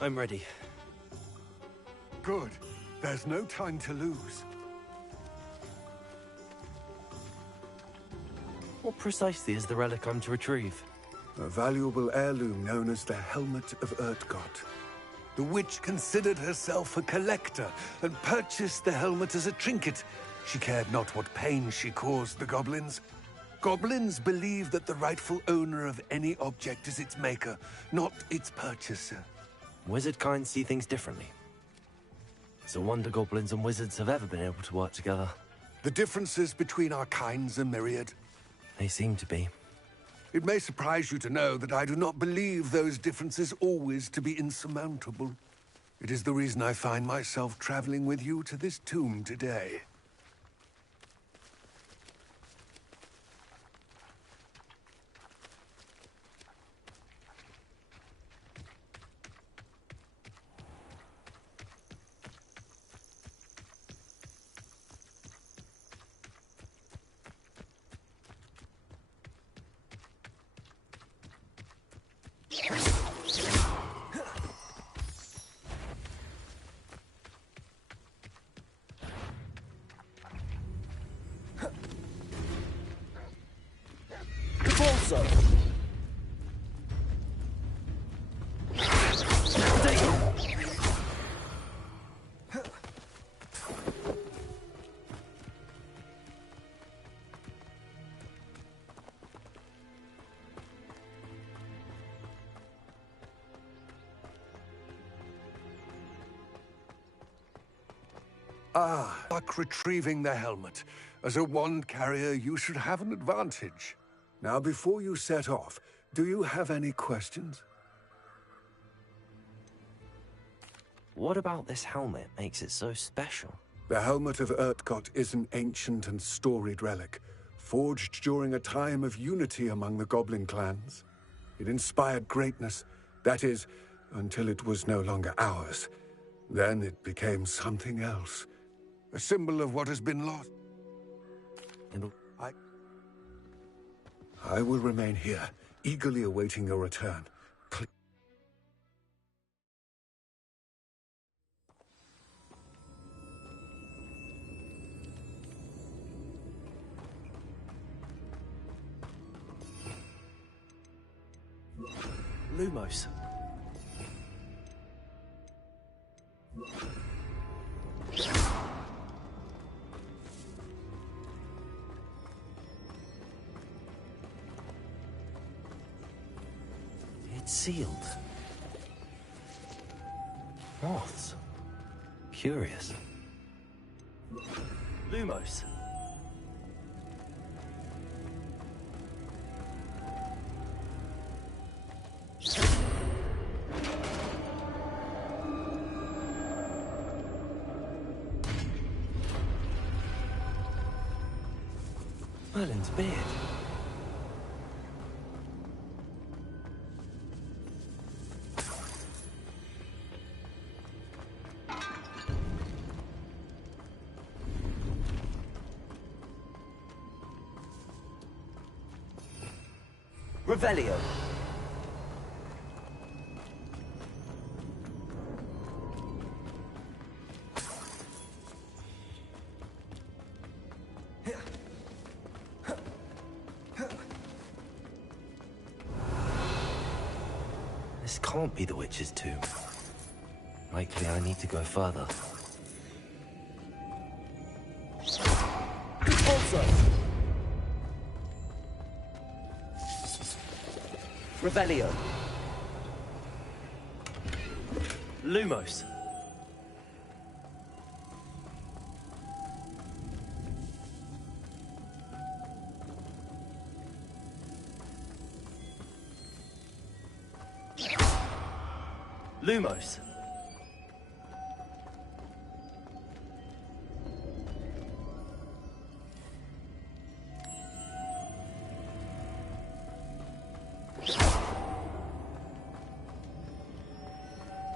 I'm ready. Good. There's no time to lose. What precisely is the relic I'm to retrieve? A valuable heirloom known as the Helmet of Urtkot. The witch considered herself a collector and purchased the helmet as a trinket. She cared not what pain she caused the goblins. Goblins believe that the rightful owner of any object is its maker, not its purchaser. Wizard kind see things differently. It's a wonder goblins and wizards have ever been able to work together. The differences between our kinds are myriad. They seem to be. It may surprise you to know that I do not believe those differences always to be insurmountable. It is the reason I find myself traveling with you to this tomb today. Also. Retrieving the helmet. As a wand carrier, you should have an advantage. Now, before you set off, do you have any questions? What about this helmet makes it so special? The Helmet of Urtkot is an ancient and storied relic, forged during a time of unity among the goblin clans. It inspired greatness, that is, until it was no longer ours. Then it became something else. A symbol of what has been lost. I will remain here, eagerly awaiting your return. Lumos. It's sealed. Moths. Curious. Lumos. Merlin's beard. Revelio. This can't be the witch's tomb. Likely I need to go further. Also. Revelio. Lumos. Lumos.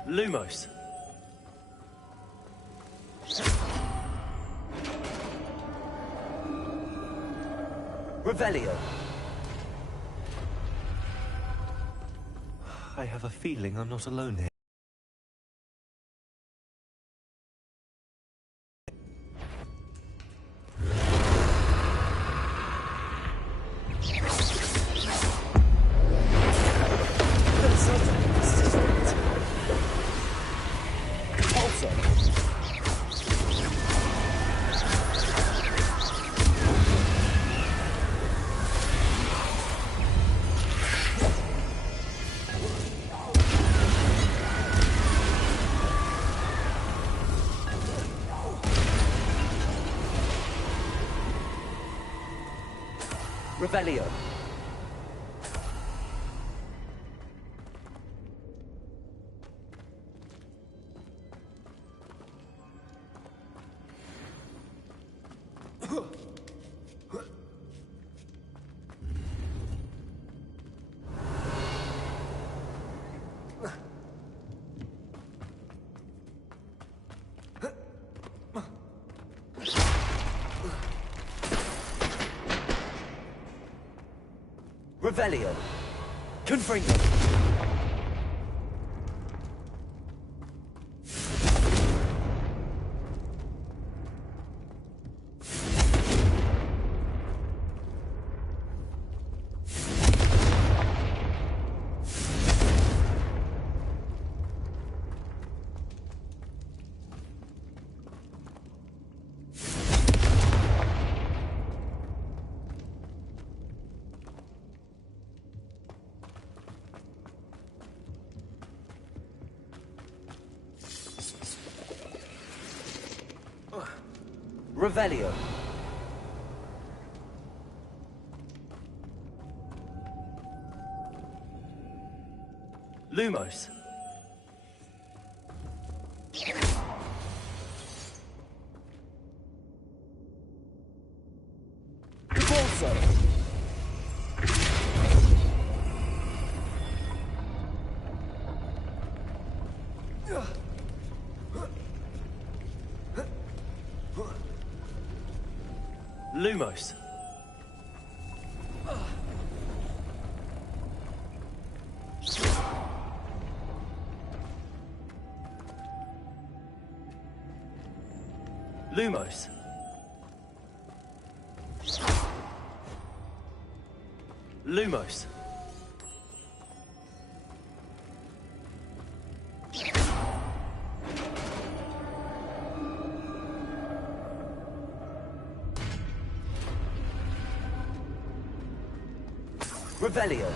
Lumos. Revelio. I have a feeling I'm not alone here. Revelio. Revelio. Confringo. Revelio. Lumos. Corso. Lumos. Lumos. Lumos. Revelio.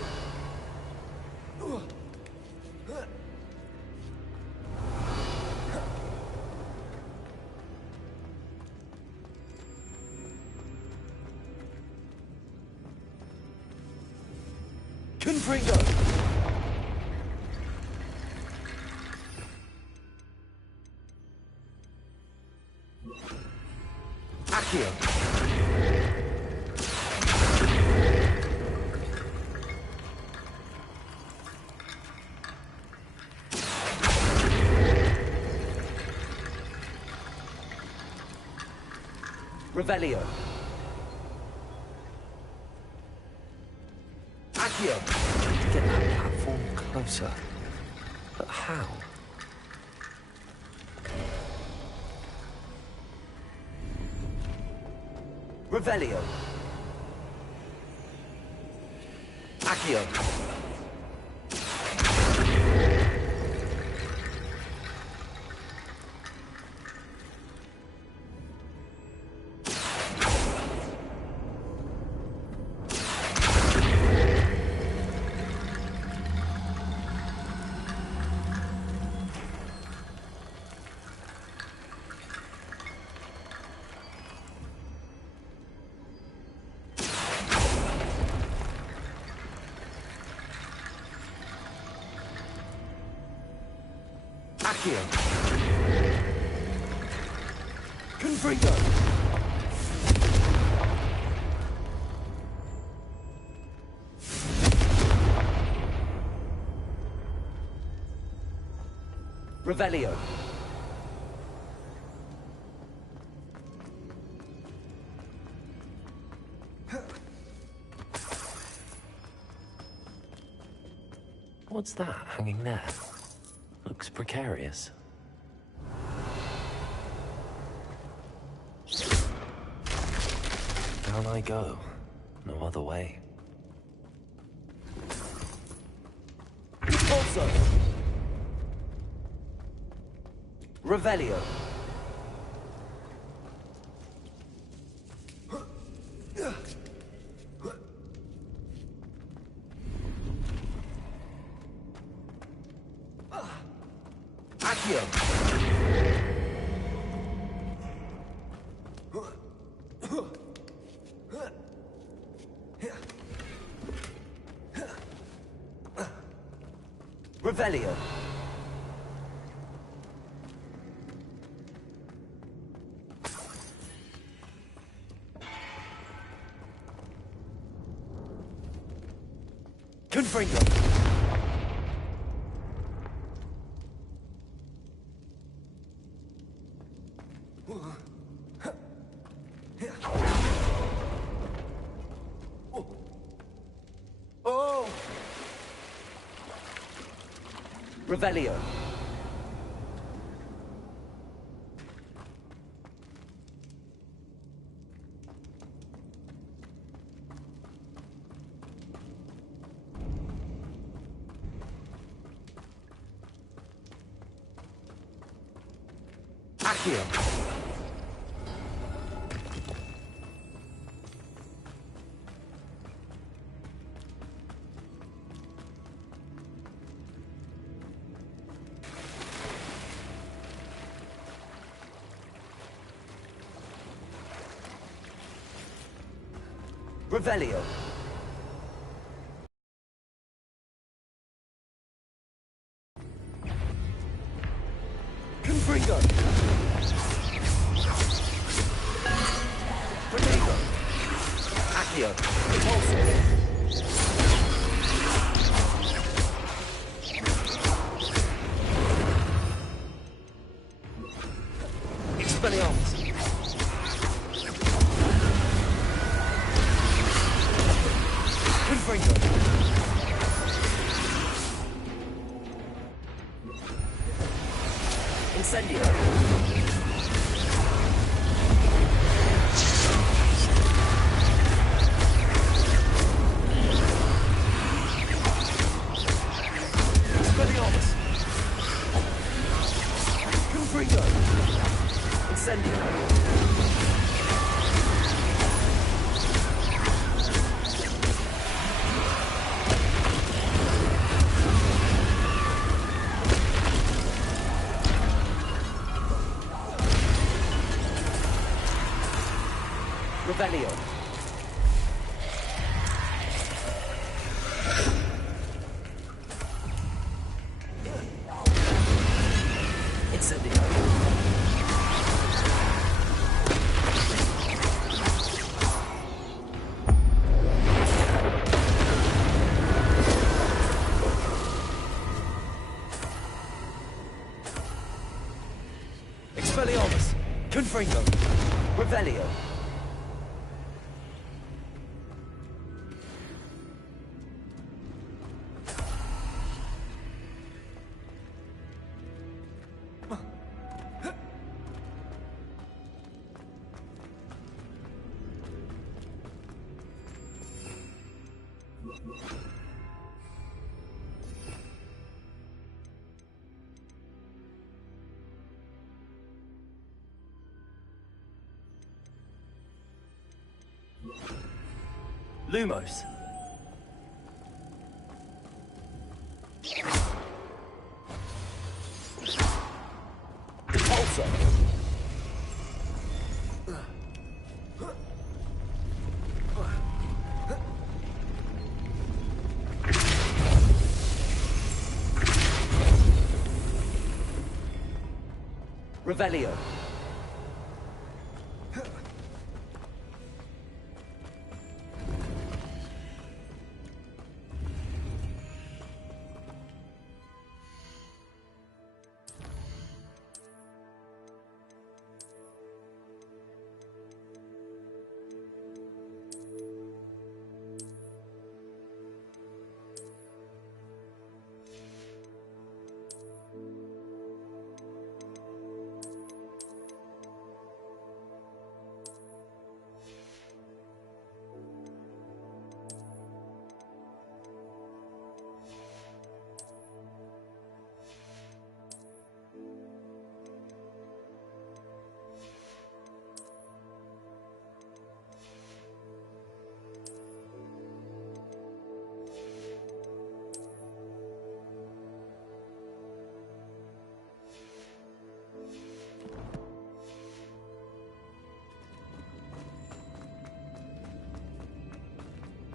Confringo. Accio. Revelio. Accio. To get that platform closer. But how? Revelio. Accio. Accio. Confringo. Revelio. What's that hanging there? Looks precarious. Down I go. No other way. Also. Revelio. Accio. Revelio. Confringo. Oh! Revelio. Accio. Revelio. Confringo. Protego. Accio. Repulso. Expelliarmus. Confringo. Incendio. Expelliarmus. Confringo. Incendio. Revelio. Incendio. Expelliarmus. Confringo. Revelio. Lumos. Repulso. Revelio.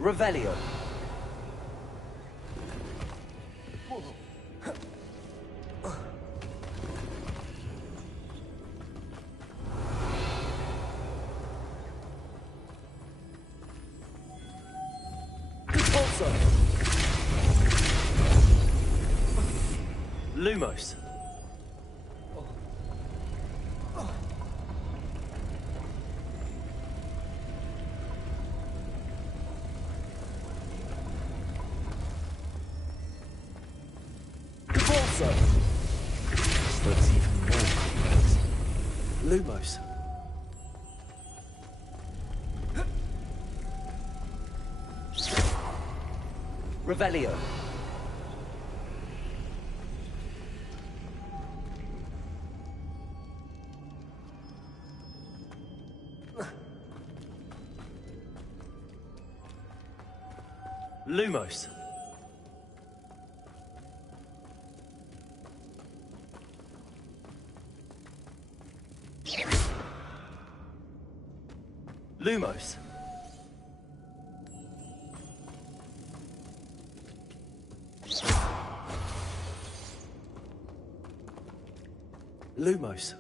Revelio. Lumos. Also, This looks even more complex. Lumos. Revelio. Lumos. Lumos. Lumos.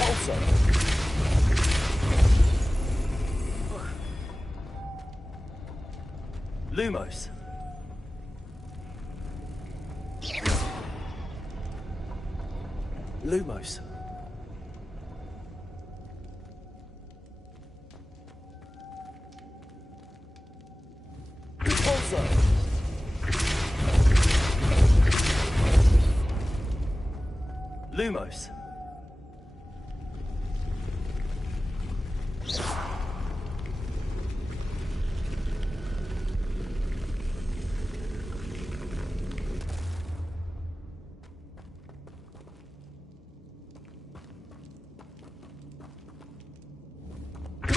Also, Lumos. Lumos. Also, Lumos.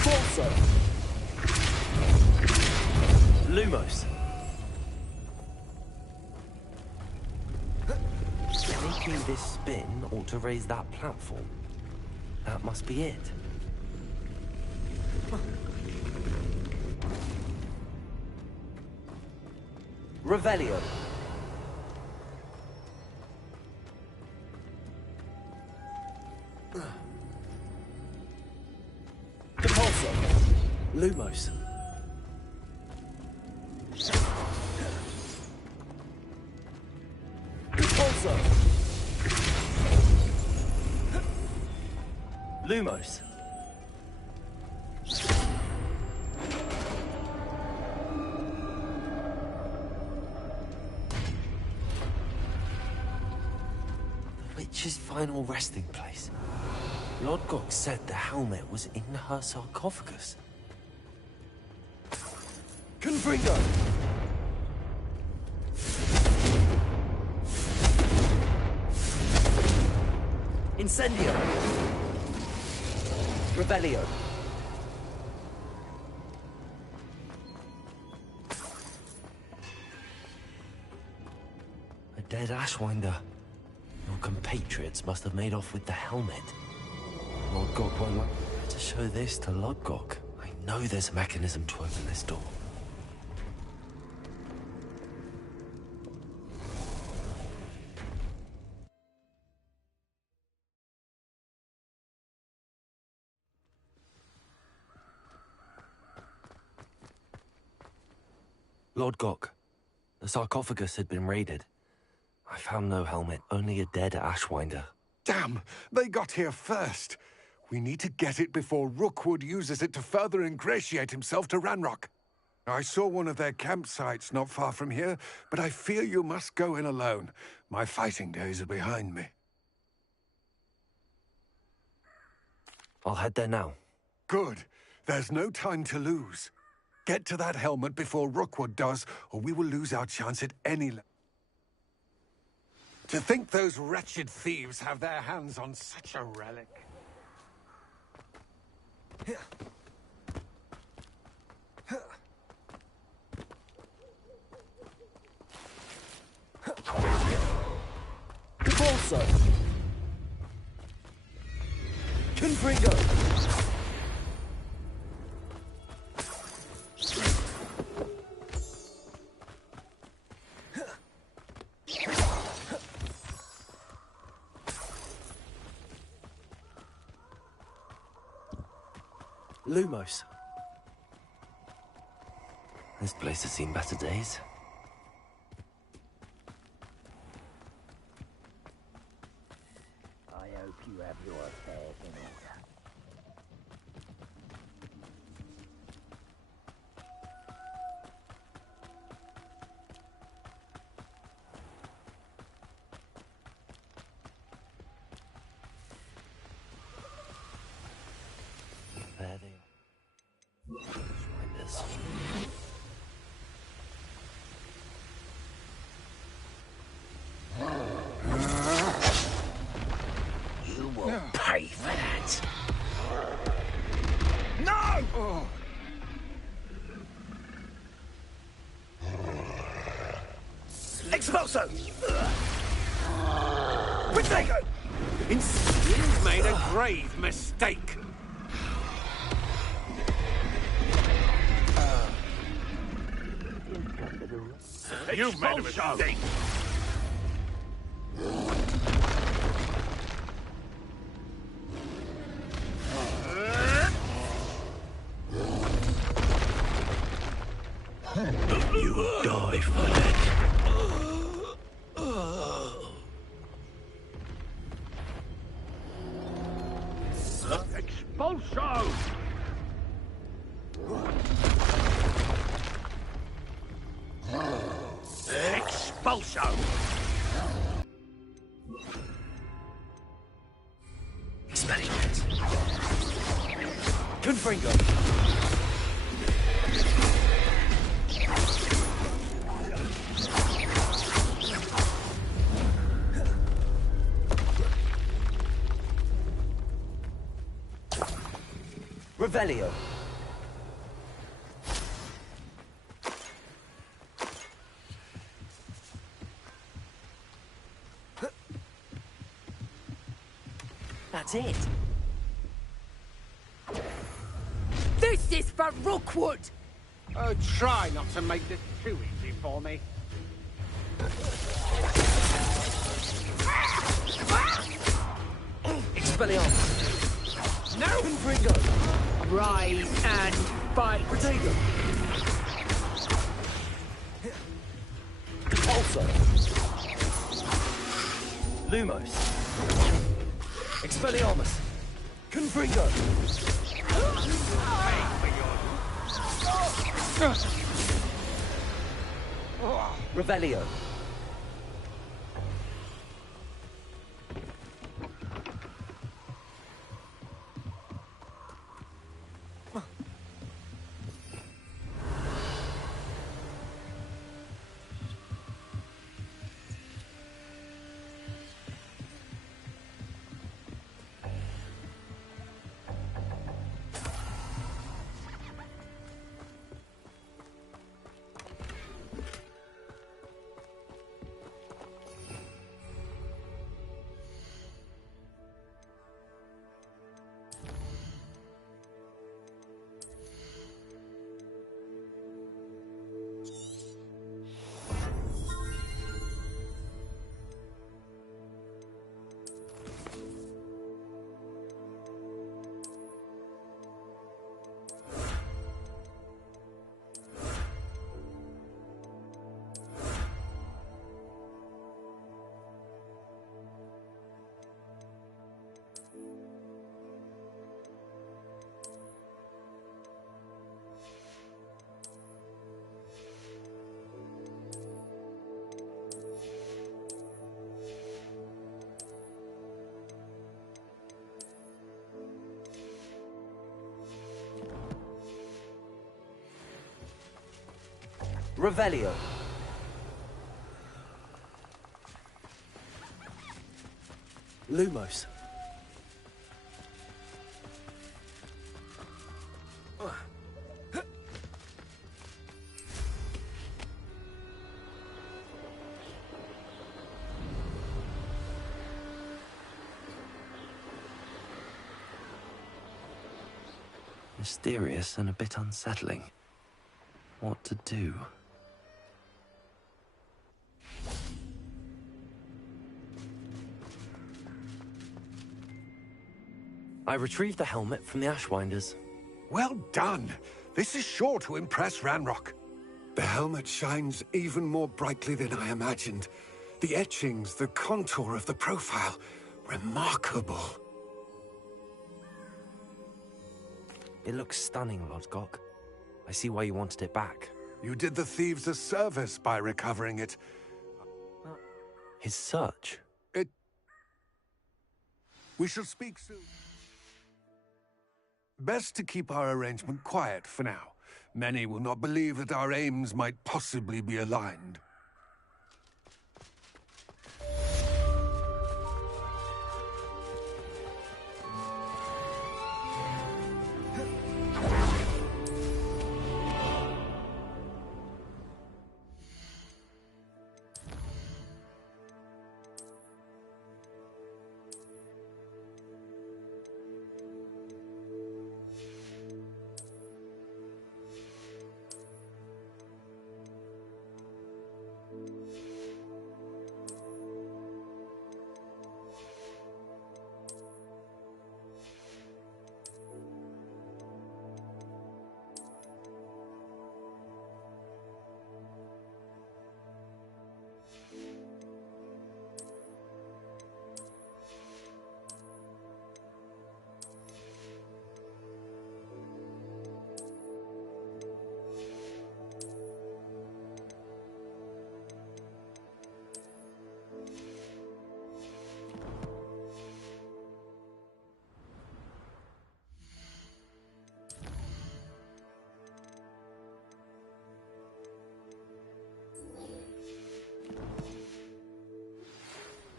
also, Lumos. Making this spin ought to raise that platform. That must be it. Revelio. Depulso. Lumos. Depulso. Lumos. The witch's final resting place. Lodgok said the helmet was in her sarcophagus. Confringo! Incendio. Revelio. A dead Ashwinder. Your compatriots must have made off with the helmet. Lodgok won't like to show this to Lodgok. I know there's a mechanism to open this door. Lodgok, the sarcophagus had been raided. I found no helmet, only a dead Ashwinder. Damn! They got here first. We need to get it before Rookwood uses it to further ingratiate himself to Ranrock. I saw one of their campsites not far from here, but I fear you must go in alone. My fighting days are behind me. I'll head there now. Good. There's no time to lose. Get to that helmet before Rookwood does, or we will lose our chance at any... To think those wretched thieves have their hands on such a relic. Depulso. Confringo. Lumos. This place has seen better days. I hope you have your affairs in order. There they are. Shriners. You will pay for that. No! Expulso! Protego! You've made a grave mistake. You've made a mistake. You die for that. Expulso! Expulso! Experiment. Confringo. Revelio. That's it. This is for Rookwood! Oh, try not to make this too easy for me. Expelliarmus. No! Confringo. Rise and fight! Protego. Also. Lumos. Expelliarmus. Confringo. Revelio. Revelio. Lumos. Mysterious and a bit unsettling. What to do? I retrieved the helmet from the Ashwinders. Well done. This is sure to impress Ranrock. The helmet shines even more brightly than I imagined. The etchings, the contour of the profile, remarkable. It looks stunning, Lodgok. I see why you wanted it back. You did the thieves a service by recovering it. His search? We shall speak soon. Best to keep our arrangement quiet for now. Many will not believe that our aims might possibly be aligned.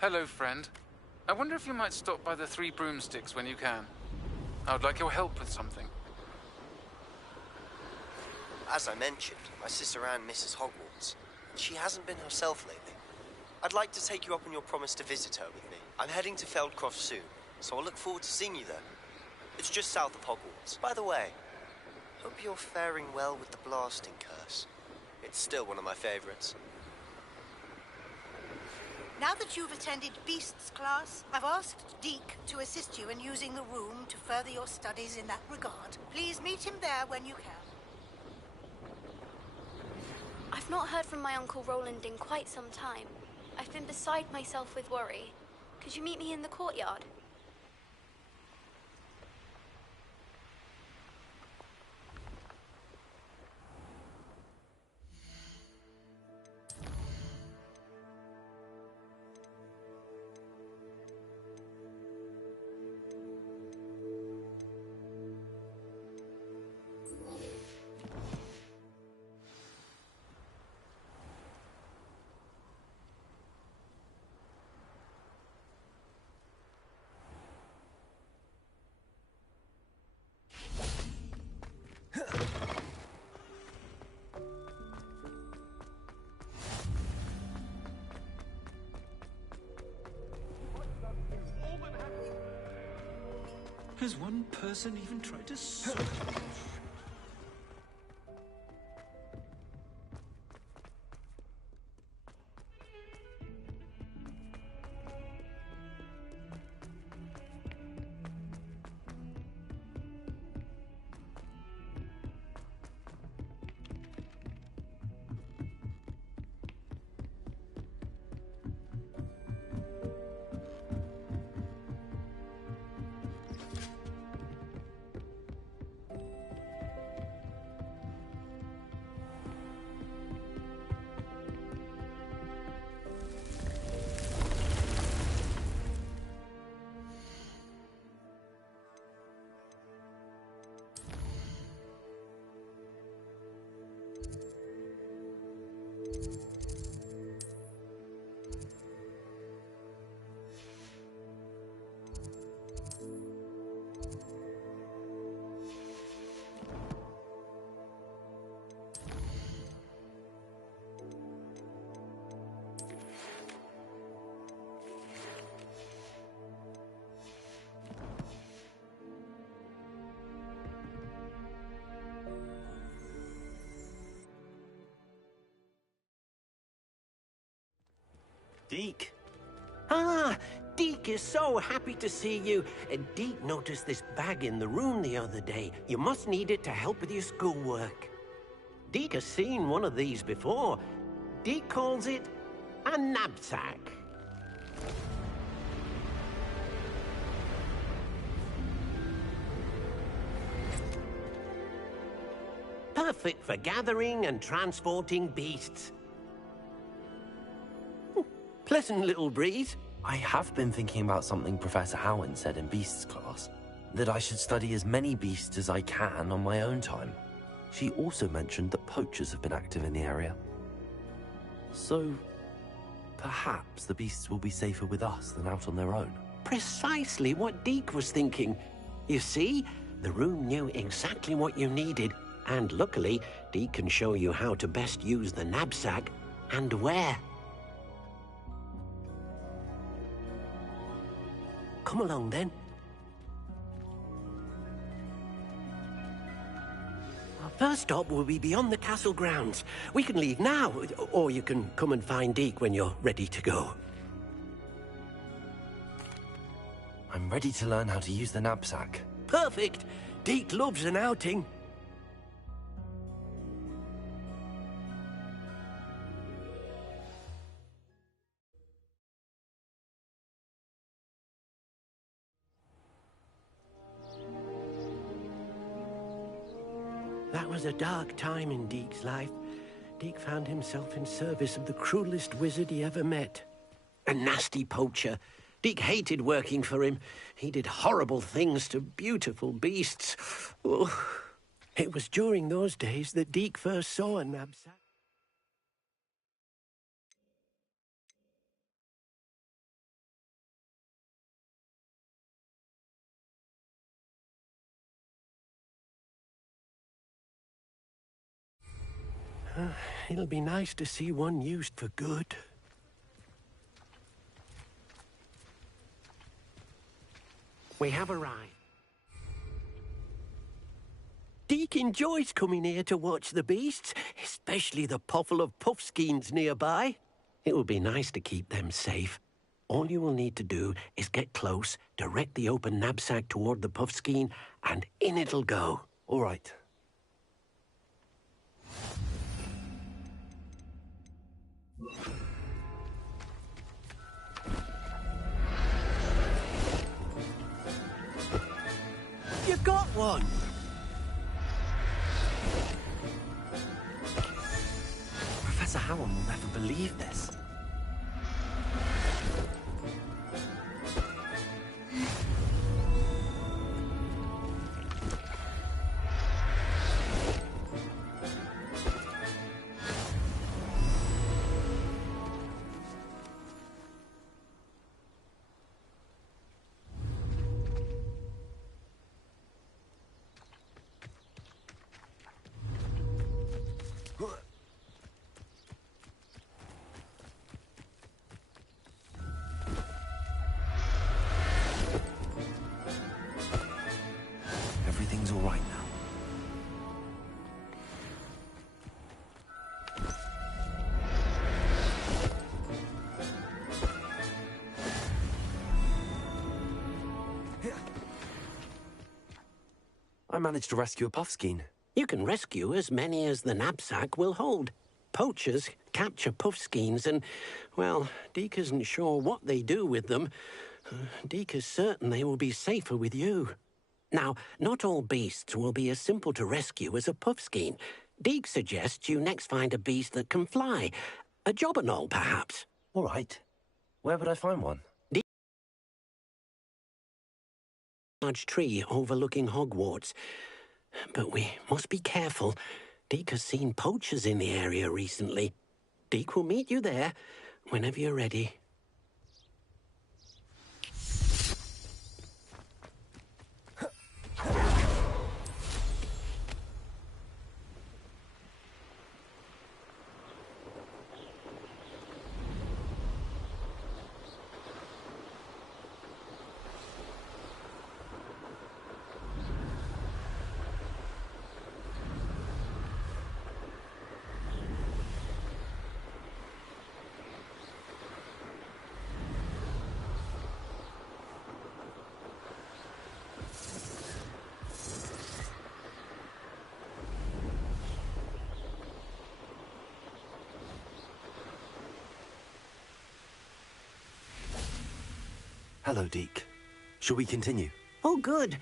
Hello, friend. I wonder if you might stop by the Three Broomsticks when you can. I would like your help with something. As I mentioned, my sister Anne misses Hogwarts. She hasn't been herself lately. I'd like to take you up on your promise to visit her with me. I'm heading to Feldcroft soon, so I'll look forward to seeing you there. It's just south of Hogwarts. By the way, hope you're faring well with the blasting curse. It's still one of my favorites. Now that you've attended Beasts class, I've asked Deke to assist you in using the room to further your studies in that regard. Please meet him there when you can. I've not heard from my Uncle Roland in quite some time. I've been beside myself with worry. Could you meet me in the courtyard? Has one person even tried to solve it? Deke? Ah, Deke is so happy to see you. Deke noticed this bag in the room the other day. You must need it to help with your schoolwork. Deke has seen one of these before. Deke calls it a knapsack. Perfect for gathering and transporting beasts. Pleasant little breeze. I have been thinking about something Professor Howard said in Beasts class, that I should study as many beasts as I can on my own time. She also mentioned that poachers have been active in the area. So, perhaps the beasts will be safer with us than out on their own. Precisely what Deke was thinking. You see, the room knew exactly what you needed, and luckily, Deke can show you how to best use the knapsack and where. Come along, then. Our first stop will be beyond the castle grounds. We can leave now, or you can come and find Deke when you're ready to go. I'm ready to learn how to use the knapsack. Perfect! Deke loves an outing. That was a dark time in Deke's life. Deke found himself in service of the cruelest wizard he ever met. A nasty poacher. Deke hated working for him. He did horrible things to beautiful beasts. Oh. It was during those days that Deke first saw a knapsack. It'll be nice to see one used for good. We have arrived. Deke enjoys coming here to watch the beasts, especially the puffle of puffskeins nearby. It will be nice to keep them safe. All you will need to do is get close, direct the open knapsack toward the puffskein, and in it'll go. All right. You got one! Professor Howard will never believe this. Everything's all right now. I managed to rescue a puffskein. You can rescue as many as the knapsack will hold. Poachers capture puffskeins and, well, Deke isn't sure what they do with them. Deke is certain they will be safer with you. Now, not all beasts will be as simple to rescue as a puffskein. Deke suggests you next find a beast that can fly. A jobberknoll, perhaps. All right. Where would I find one? Large tree overlooking Hogwarts. But we must be careful. Deke has seen poachers in the area recently. Deke will meet you there whenever you're ready. Hello, Deke. Shall we continue? Oh, good.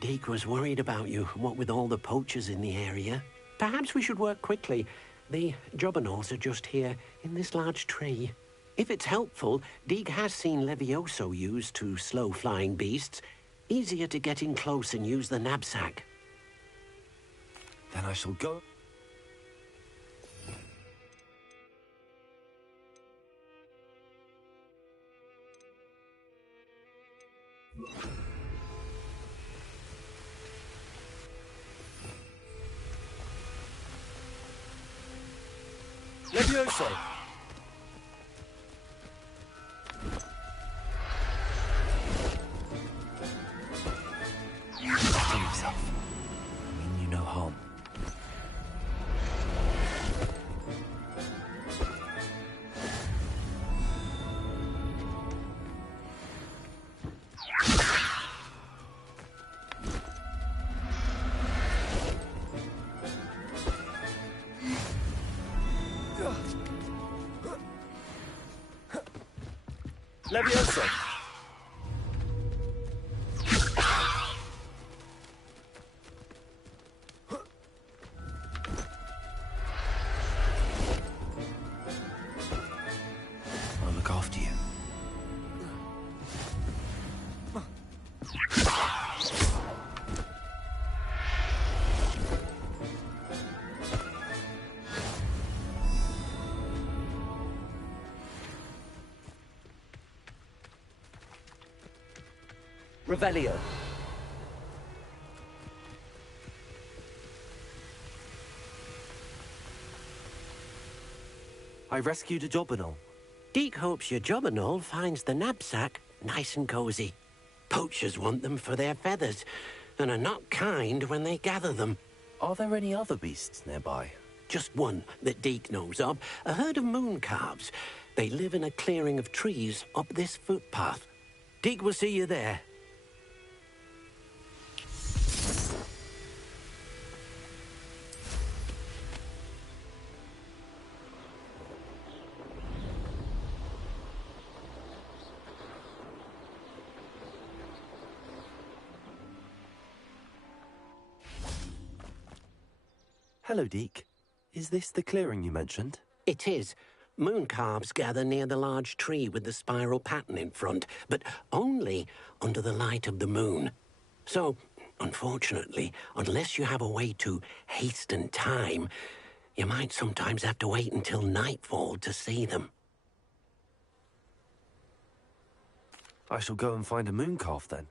Deke was worried about you, what with all the poachers in the area. Perhaps we should work quickly. The jobberknolls are just here, in this large tree. If it's helpful, Deke has seen Levioso used to slow flying beasts. Easier to get in close and use the knapsack. Then I shall go. Levioso! Kill yourself. I mean you no harm. Levioso! I'll look after you. Revelio. I rescued a jobberknoll. Deke hopes your jobberknoll finds the knapsack nice and cozy. Poachers want them for their feathers, and are not kind when they gather them. Are there any other beasts nearby? Just one that Deke knows of, a herd of moon calves. They live in a clearing of trees up this footpath. Deke will see you there. Hello, Deke. Is this the clearing you mentioned? It is. Moon calves gather near the large tree with the spiral pattern in front, but only under the light of the moon. So, unfortunately, unless you have a way to hasten time, you might sometimes have to wait until nightfall to see them. I shall go and find a moon calf then.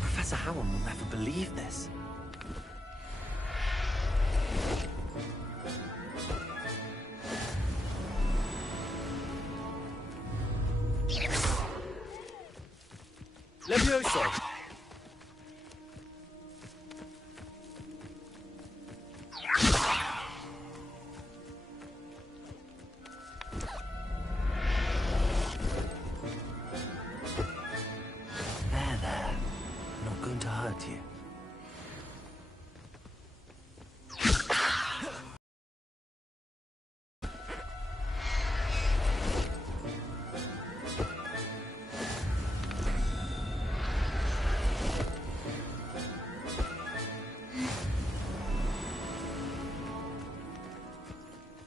Professor Howard will never believe this. Levioso! There. I'm not going to hurt you.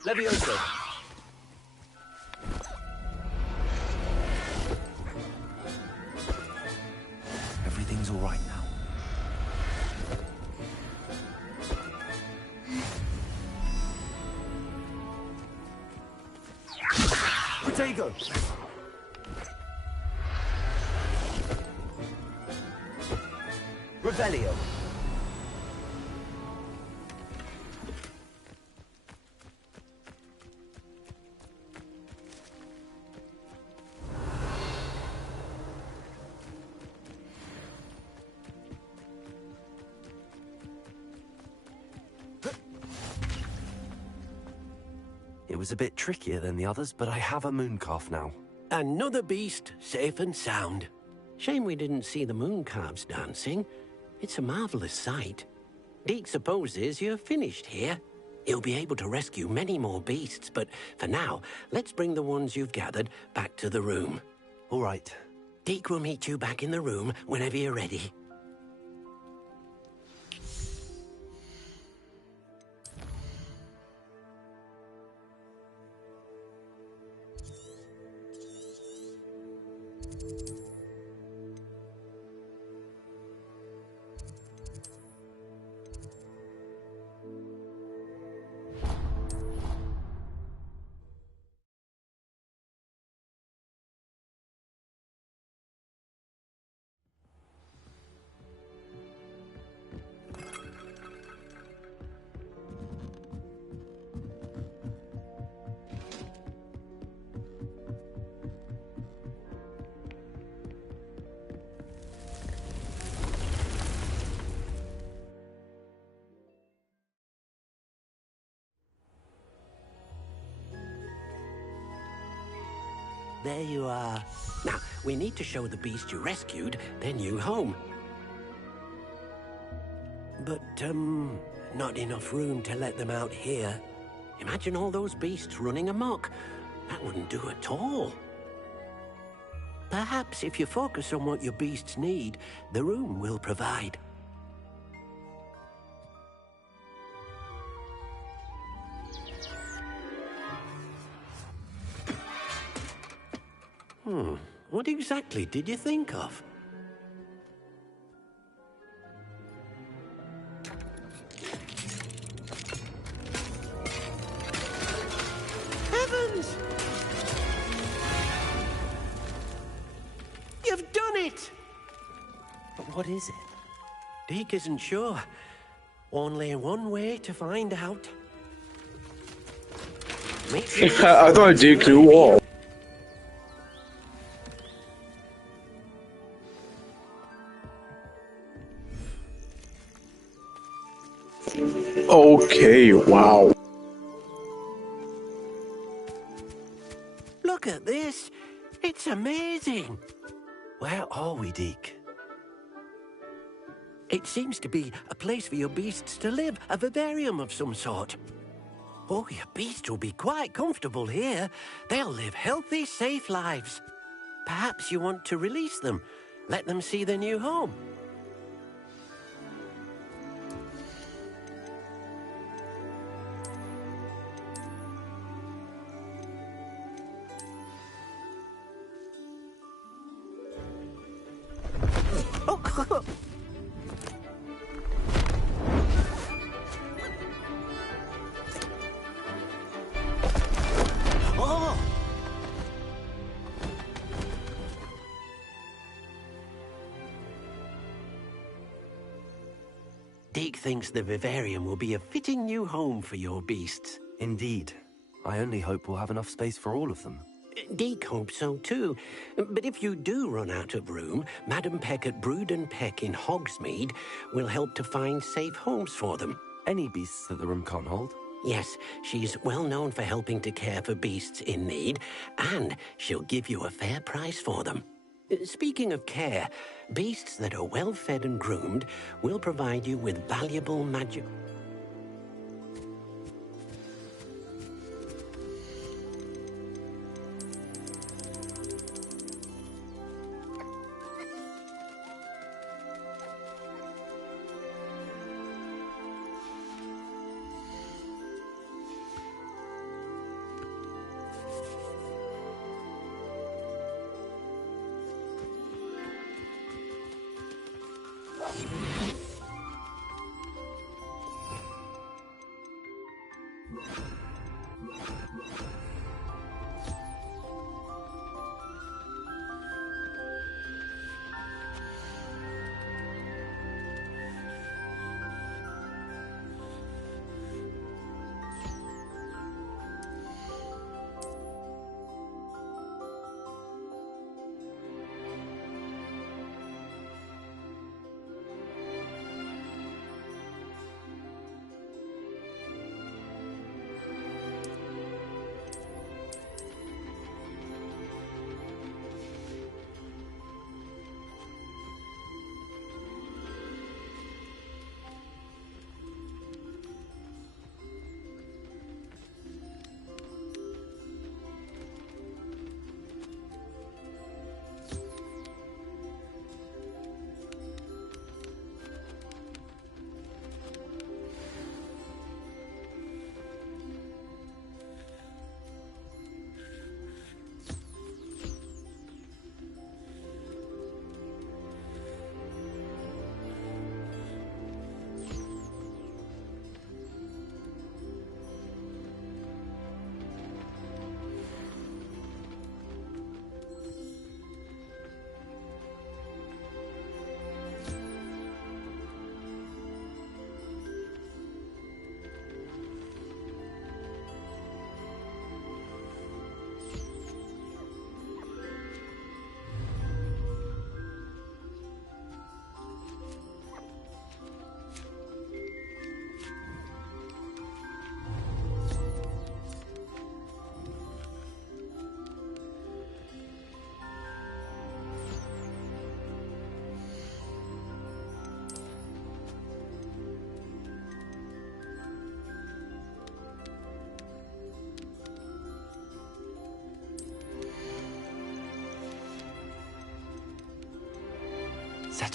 Levioso! Everything's all right now. Protego! Revelio! It was a bit trickier than the others, but I have a mooncalf now. Another beast, safe and sound. Shame we didn't see the mooncalves dancing. It's a marvelous sight. Deke supposes you're finished here. He'll be able to rescue many more beasts, but for now, let's bring the ones you've gathered back to the room. All right. Deke will meet you back in the room whenever you're ready. There you are. Now, we need to show the beast you rescued their new home. But, not enough room to let them out here. Imagine all those beasts running amok. That wouldn't do at all. Perhaps if you focus on what your beasts need, the room will provide. What exactly did you think of? Heavens! You've done it! But what is it? Deke isn't sure. Only one way to find out. I thought Deke knew all. Okay, wow. Look at this. It's amazing. Where are we, Deke? It seems to be a place for your beasts to live, a vivarium of some sort. Oh, your beasts will be quite comfortable here. They'll live healthy, safe lives. Perhaps you want to release them, let them see their new home. Deke thinks the vivarium will be a fitting new home for your beasts. Indeed. I only hope we'll have enough space for all of them. Deke hopes so too. But if you do run out of room, Madam Peck at Brood and Peck in Hogsmeade will help to find safe homes for them. Any beasts that the room can't hold? Yes, she's well known for helping to care for beasts in need, and she'll give you a fair price for them. Speaking of care, beasts that are well fed and groomed will provide you with valuable magic.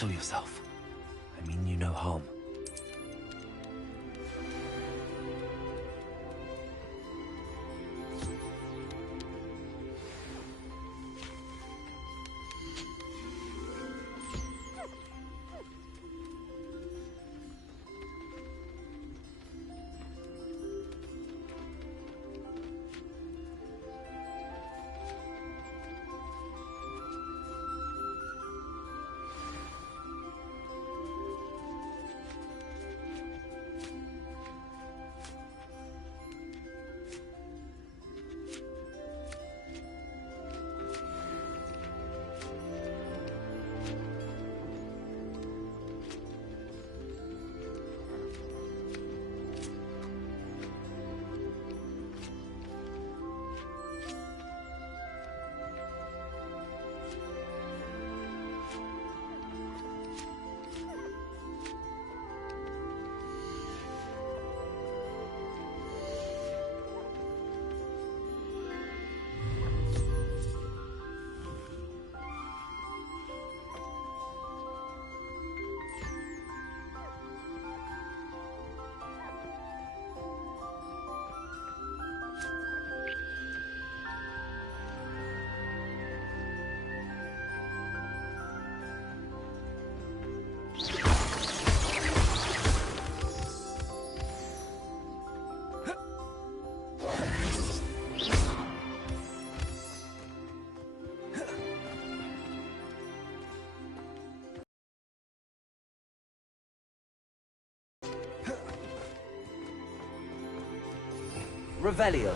Settle yourself. I mean you no harm. Revelio.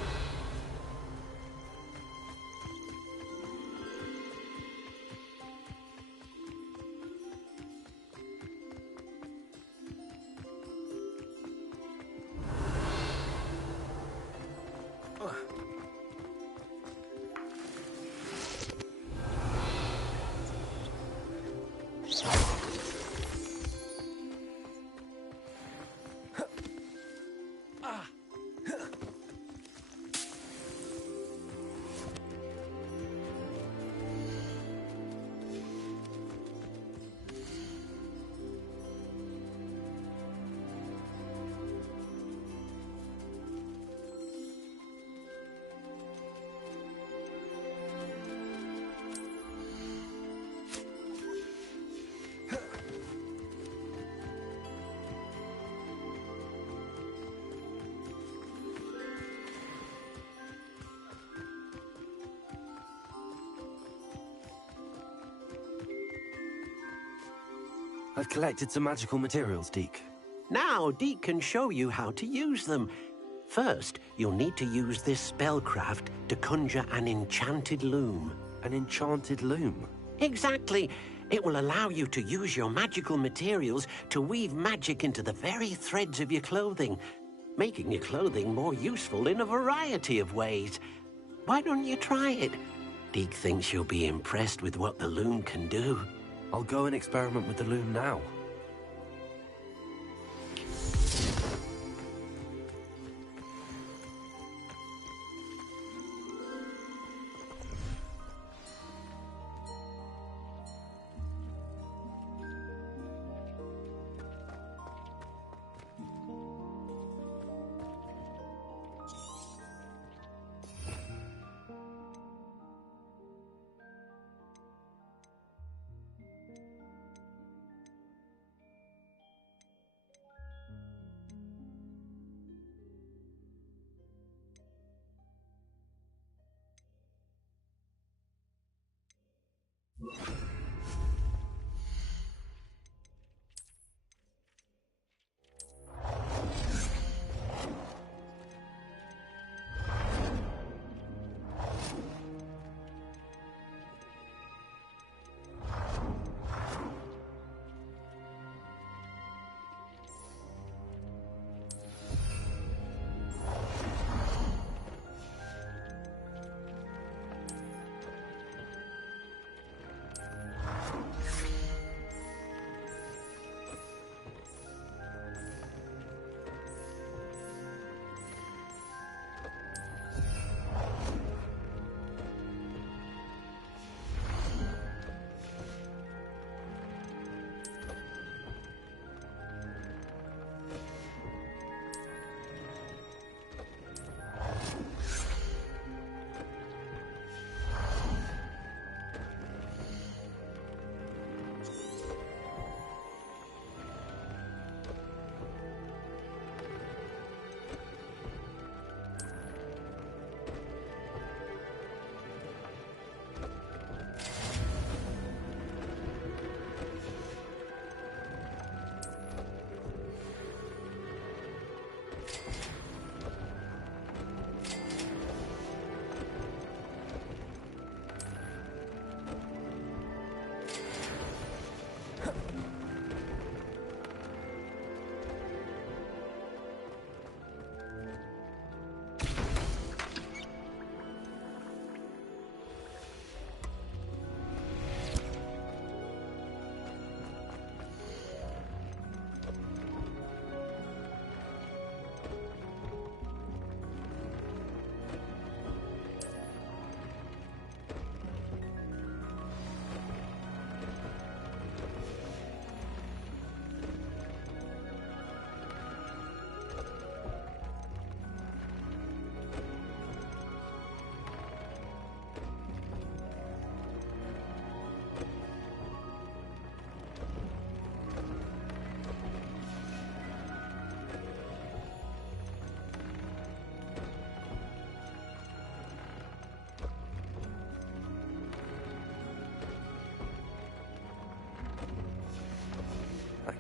I've collected some magical materials, Deke. Now, Deke can show you how to use them. First, you'll need to use this spellcraft to conjure an enchanted loom. An enchanted loom? Exactly. It will allow you to use your magical materials to weave magic into the very threads of your clothing, making your clothing more useful in a variety of ways. Why don't you try it? Deke thinks you'll be impressed with what the loom can do. I'll go and experiment with the loom now.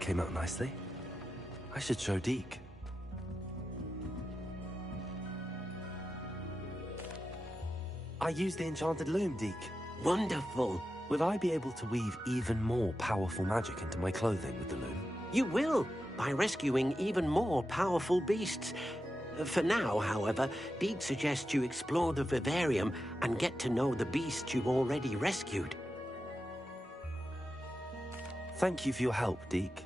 came out nicely. I should show Deke. I used the enchanted loom, Deke. Wonderful. Will I be able to weave even more powerful magic into my clothing with the loom? You will, by rescuing even more powerful beasts. For now, however, Deke suggests you explore the vivarium and get to know the beasts you've already rescued. Thank you for your help, Deke.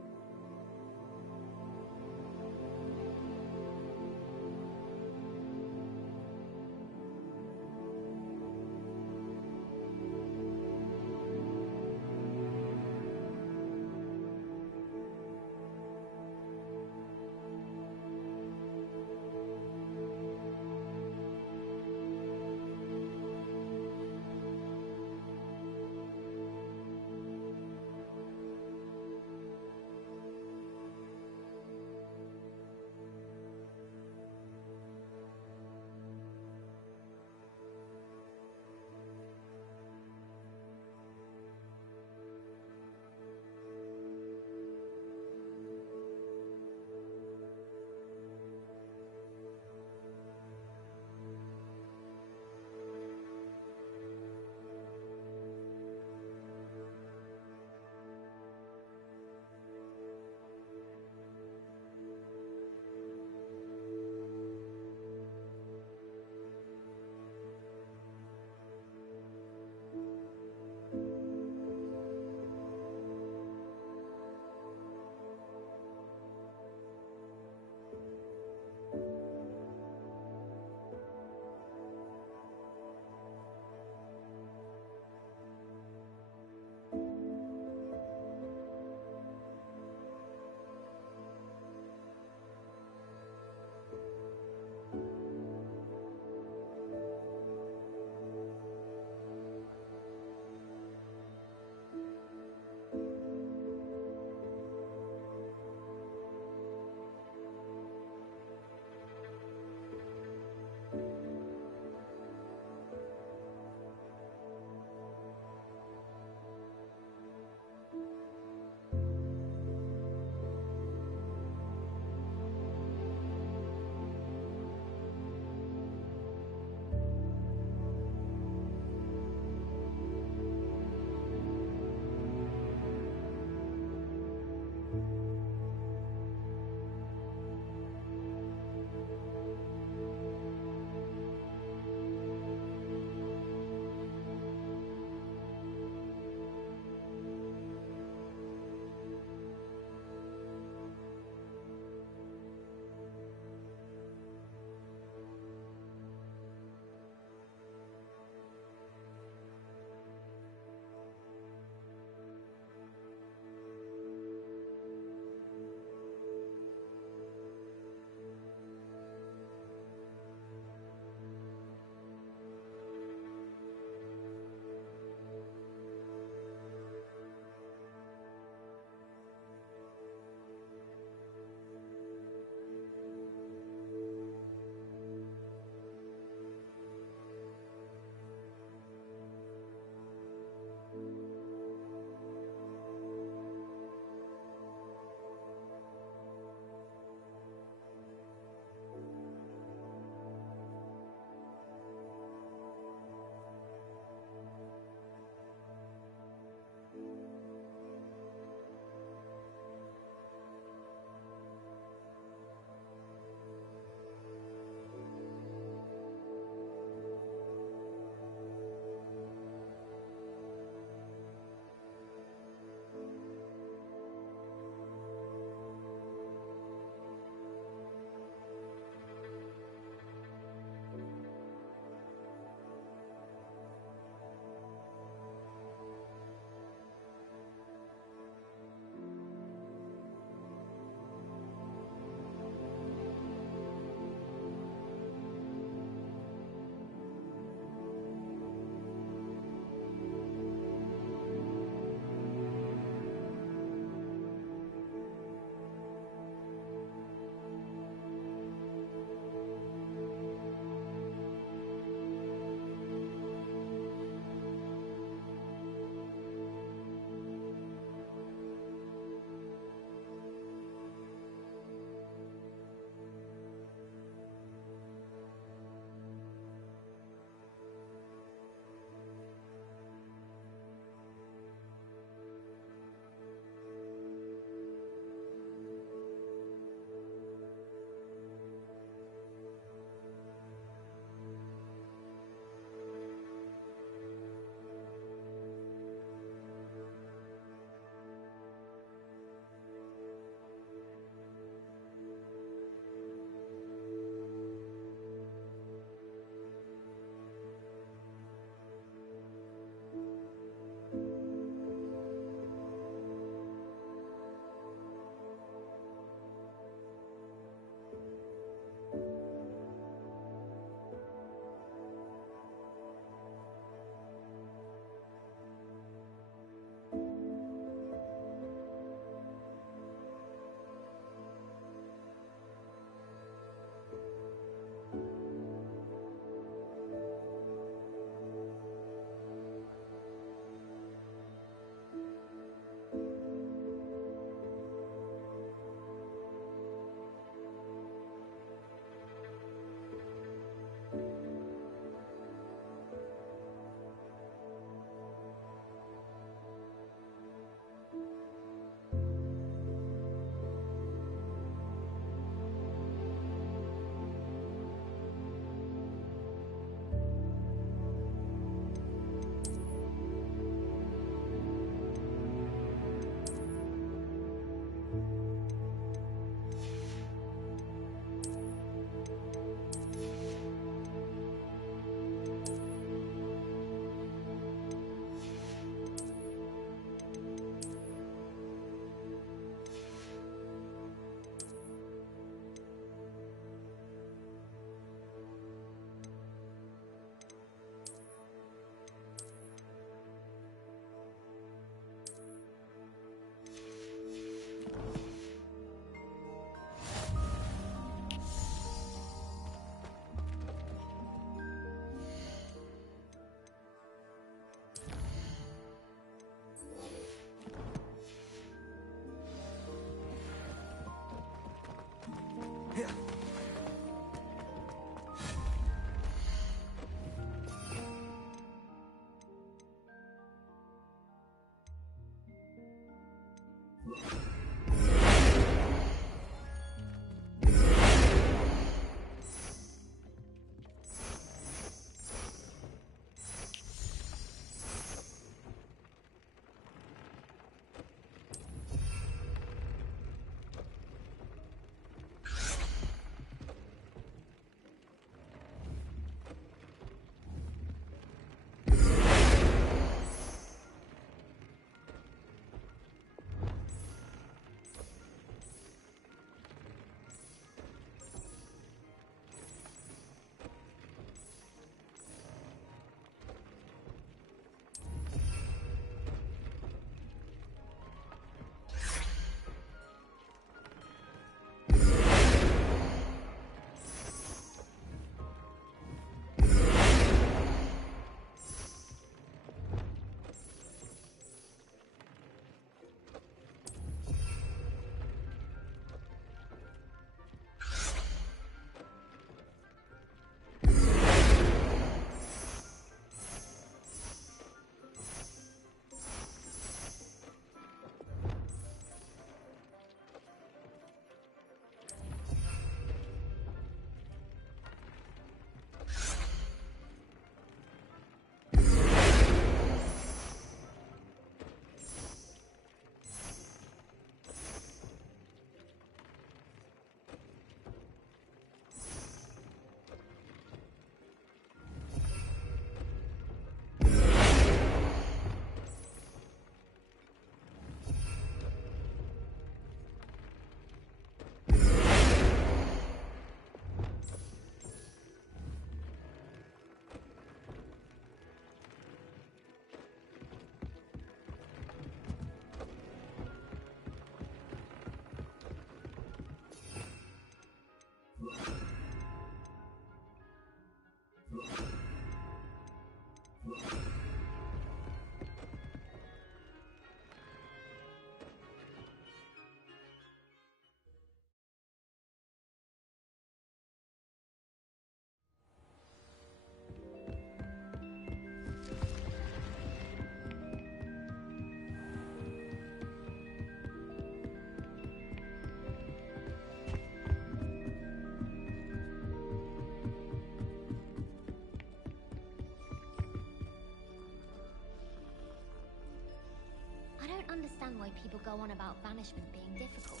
I don't understand why people go on about banishment being difficult.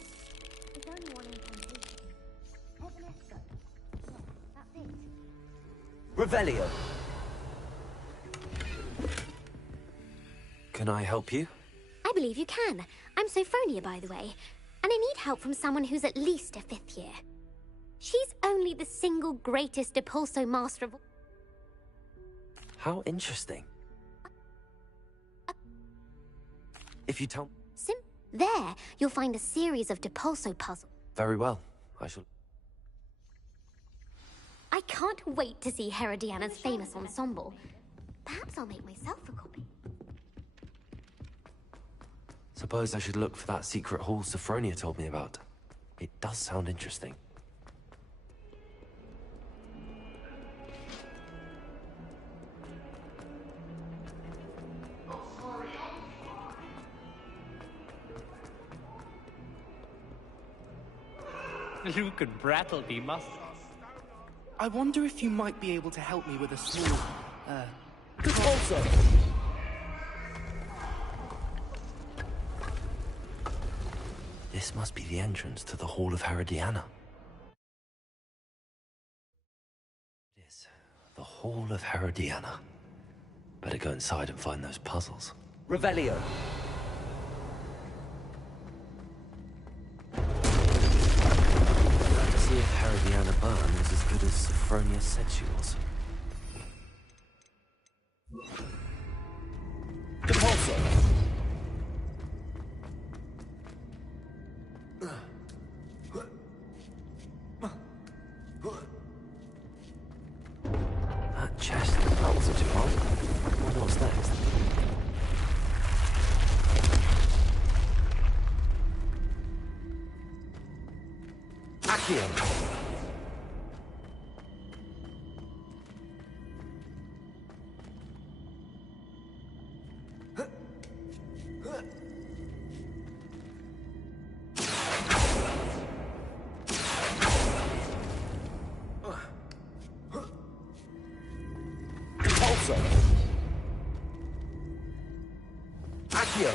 There's only one incantation. Evanesco. Yeah, that's it. Revelio. Can I help you? I believe you can. I'm Sophronia, by the way. And I need help from someone who's at least a 5th year. She's only the single greatest Depulso master of all. How interesting. If you tell... There, you'll find a series of Depulso puzzles. Very well. I shall... I can't wait to see Herodiana's famous ensemble. Perhaps I'll make myself a copy. Suppose I should look for that secret hall Sophronia told me about. It does sound interesting. Luke and Brattleby must... I wonder if you might be able to help me with a small, Also. This must be the entrance to the Hall of Herodiana. It is. The Hall of Herodiana. Better go inside and find those puzzles. Revelio. Let's see if Herodiana Byrne was as good as Sophronia said she was. Depulso. That chest, that wasn't too hard. I wonder what's next. Accio. Repulsor! Accio!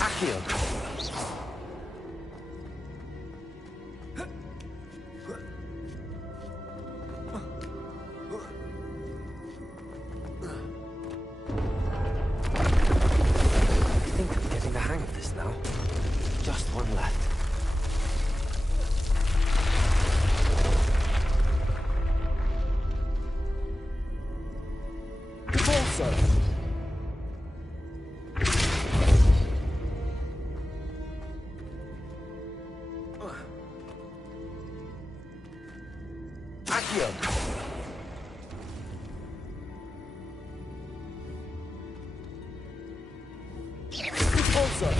Accio! I think I'm getting the hang of this now. Just one left. Repulsor! Accio! Repulsor!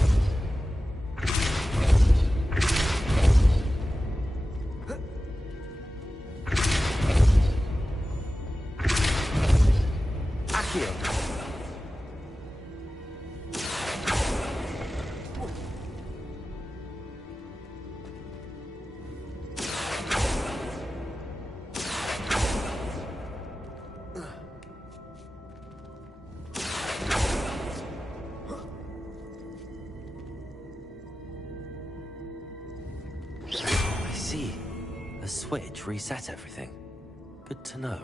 Accio! I see. A switch reset everything. Good to know.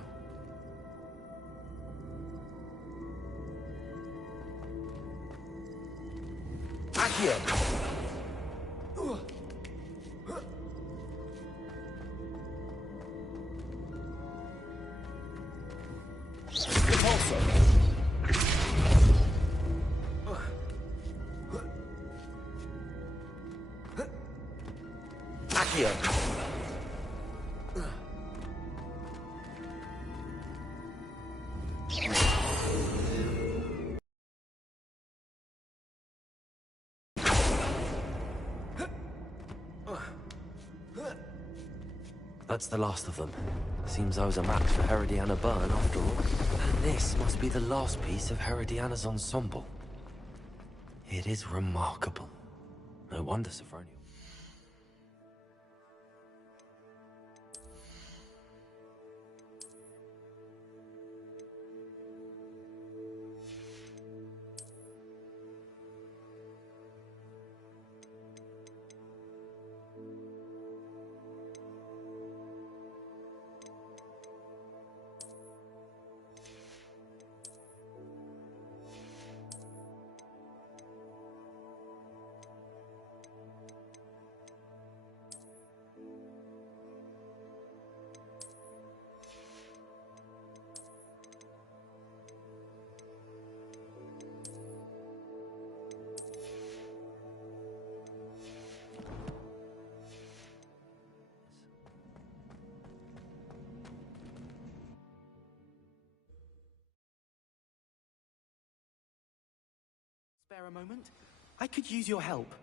Accio! Repulsor! Accio! That's the last of them. Seems I was a match for Herodiana Byrne after all. And this must be the last piece of Herodiana's ensemble. It is remarkable. No wonder Sophronia... Spare a moment? I could use your help.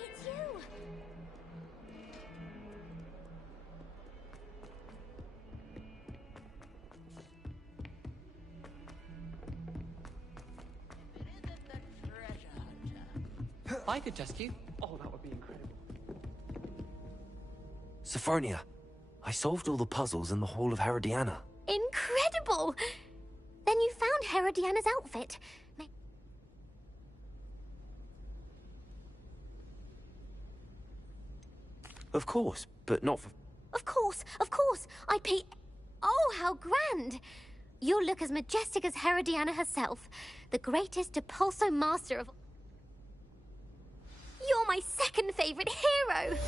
It's you! I could test you. Oh, that would be incredible. Sophronia, I solved all the puzzles in the Hall of Herodiana. Incredible! Then you found Herodiana's outfit. Of course, but not for... Of course, of course. I'd pay... Oh, how grand! You'll look as majestic as Herodiana herself, the greatest Depulso master of... You're my second favorite hero!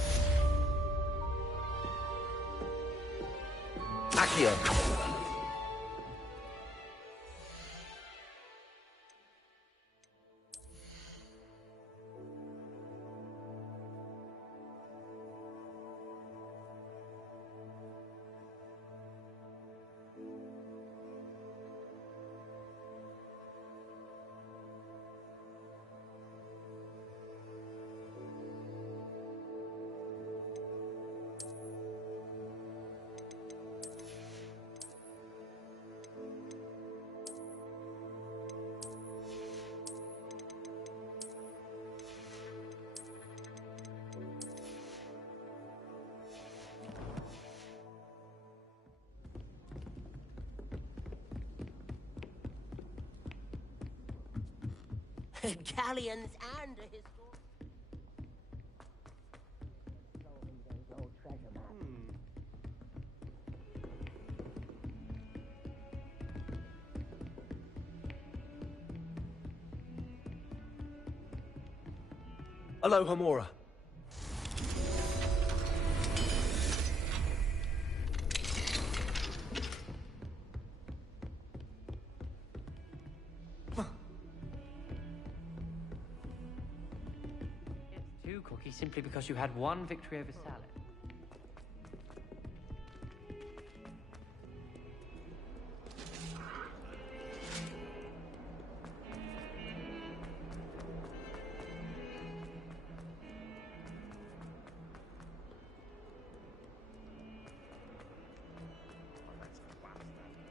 Accio! Galleons and a historian. Old treasure map. Hello, Hamura. Two cookies simply because you had one victory over salad.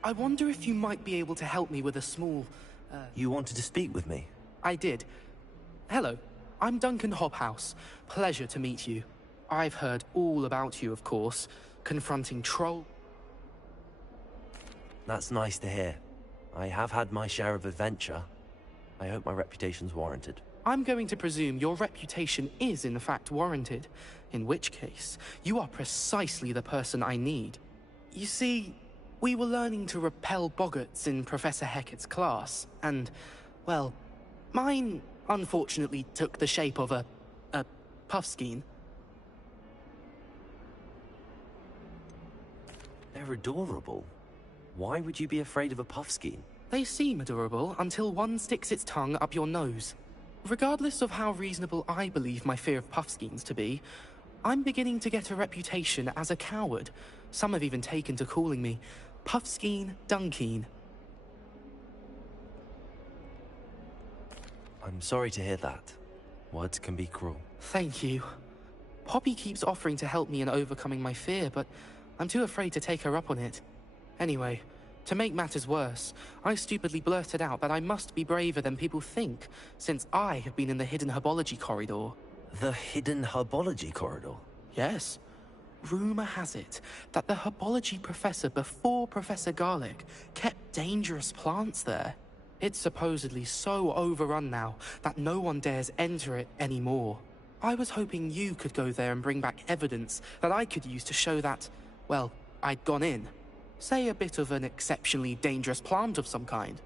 I wonder if you might be able to help me with a small... You wanted to speak with me? I did. Hello, I'm Duncan Hobhouse. Pleasure to meet you. I've heard all about you, of course, confronting troll... That's nice to hear. I have had my share of adventure. I hope my reputation's warranted. I'm going to presume your reputation is in fact warranted, in which case, you are precisely the person I need. You see, we were learning to repel boggarts in Professor Hecat's class, and, well, mine unfortunately took the shape of a puffskein. They're adorable. Why would you be afraid of a puffskein? They seem adorable until one sticks its tongue up your nose. Regardless of how reasonable I believe my fear of puffskeins to be, I'm beginning to get a reputation as a coward. Some have even taken to calling me Puffskein Dunkeen. I'm sorry to hear that. Words can be cruel. Thank you. Poppy keeps offering to help me in overcoming my fear, but I'm too afraid to take her up on it. Anyway, to make matters worse, I stupidly blurted out that I must be braver than people think, since I have been in the hidden herbology corridor. The hidden herbology corridor? Yes. Rumor has it that the herbology professor before Professor Garlic kept dangerous plants there. It's supposedly so overrun now that no one dares enter it anymore. I was hoping you could go there and bring back evidence that I could use to show that, well, I'd gone in. Say a bit of an exceptionally dangerous plant of some kind.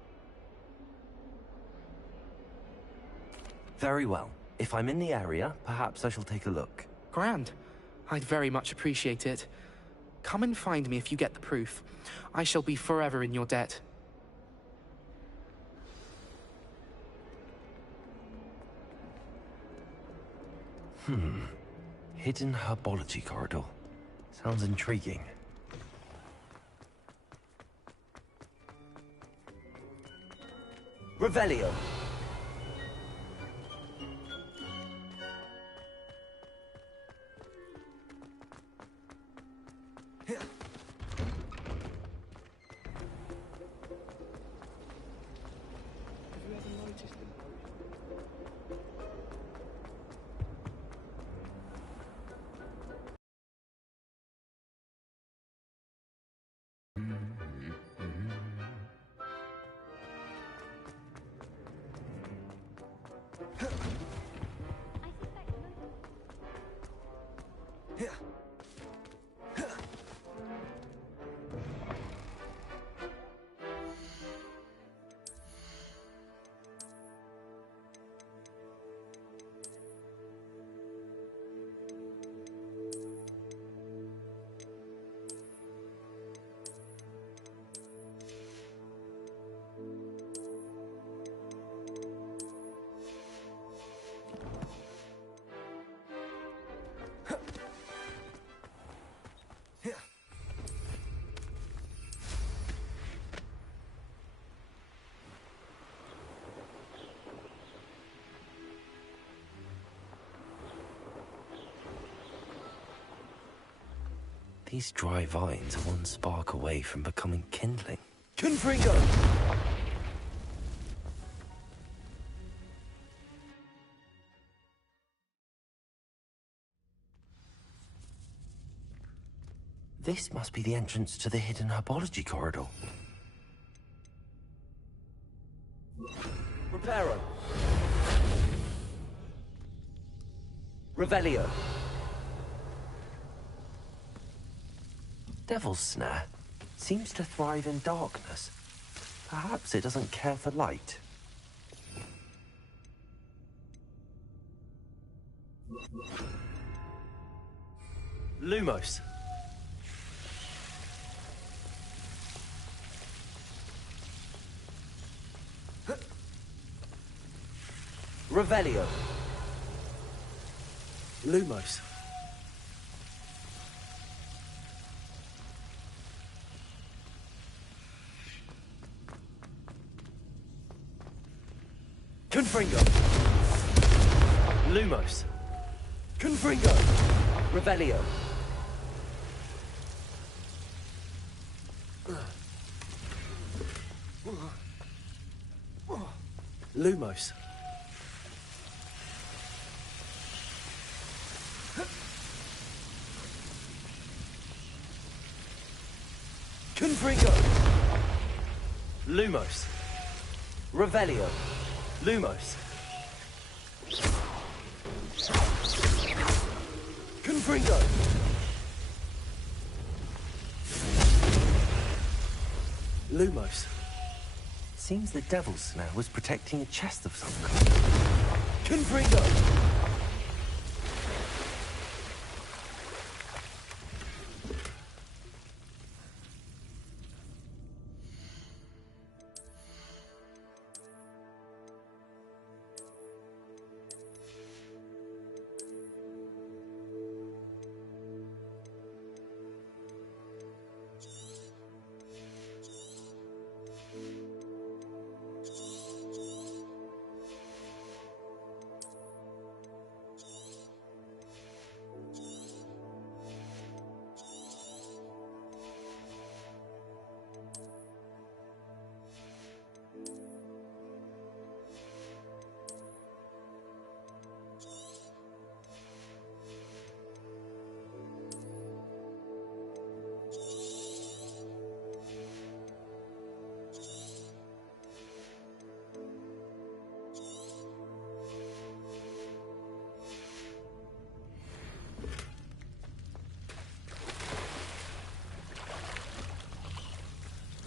Very well. If I'm in the area, perhaps I shall take a look. Grand. I'd very much appreciate it. Come and find me if you get the proof. I shall be forever in your debt. Hidden herbology corridor. Sounds intriguing. Revelio. These dry vines are one spark away from becoming kindling. Confringo! This must be the entrance to the hidden herbology corridor. Reparo. Revelio. Devil's Snare seems to thrive in darkness. Perhaps it doesn't care for light. Lumos. Revelio. Lumos. Confringo. Lumos. Confringo. Revelio. Lumos. Confringo. Lumos. Revelio. Lumos. Confringo. Lumos. Seems the Devil's Snare was protecting a chest of some kind. Confringo.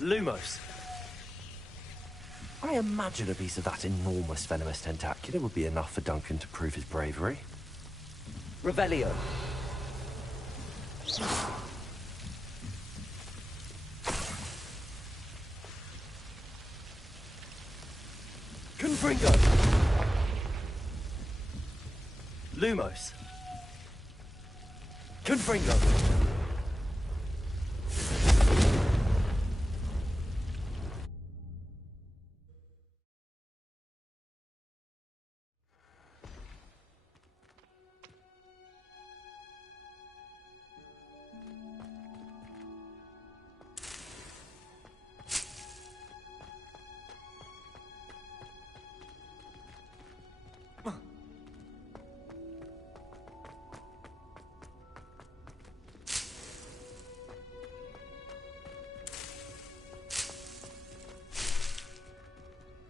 Lumos. I imagine a piece of that enormous venomous tentacular would be enough for Duncan to prove his bravery. Revelio. Confringo. Lumos. Confringo.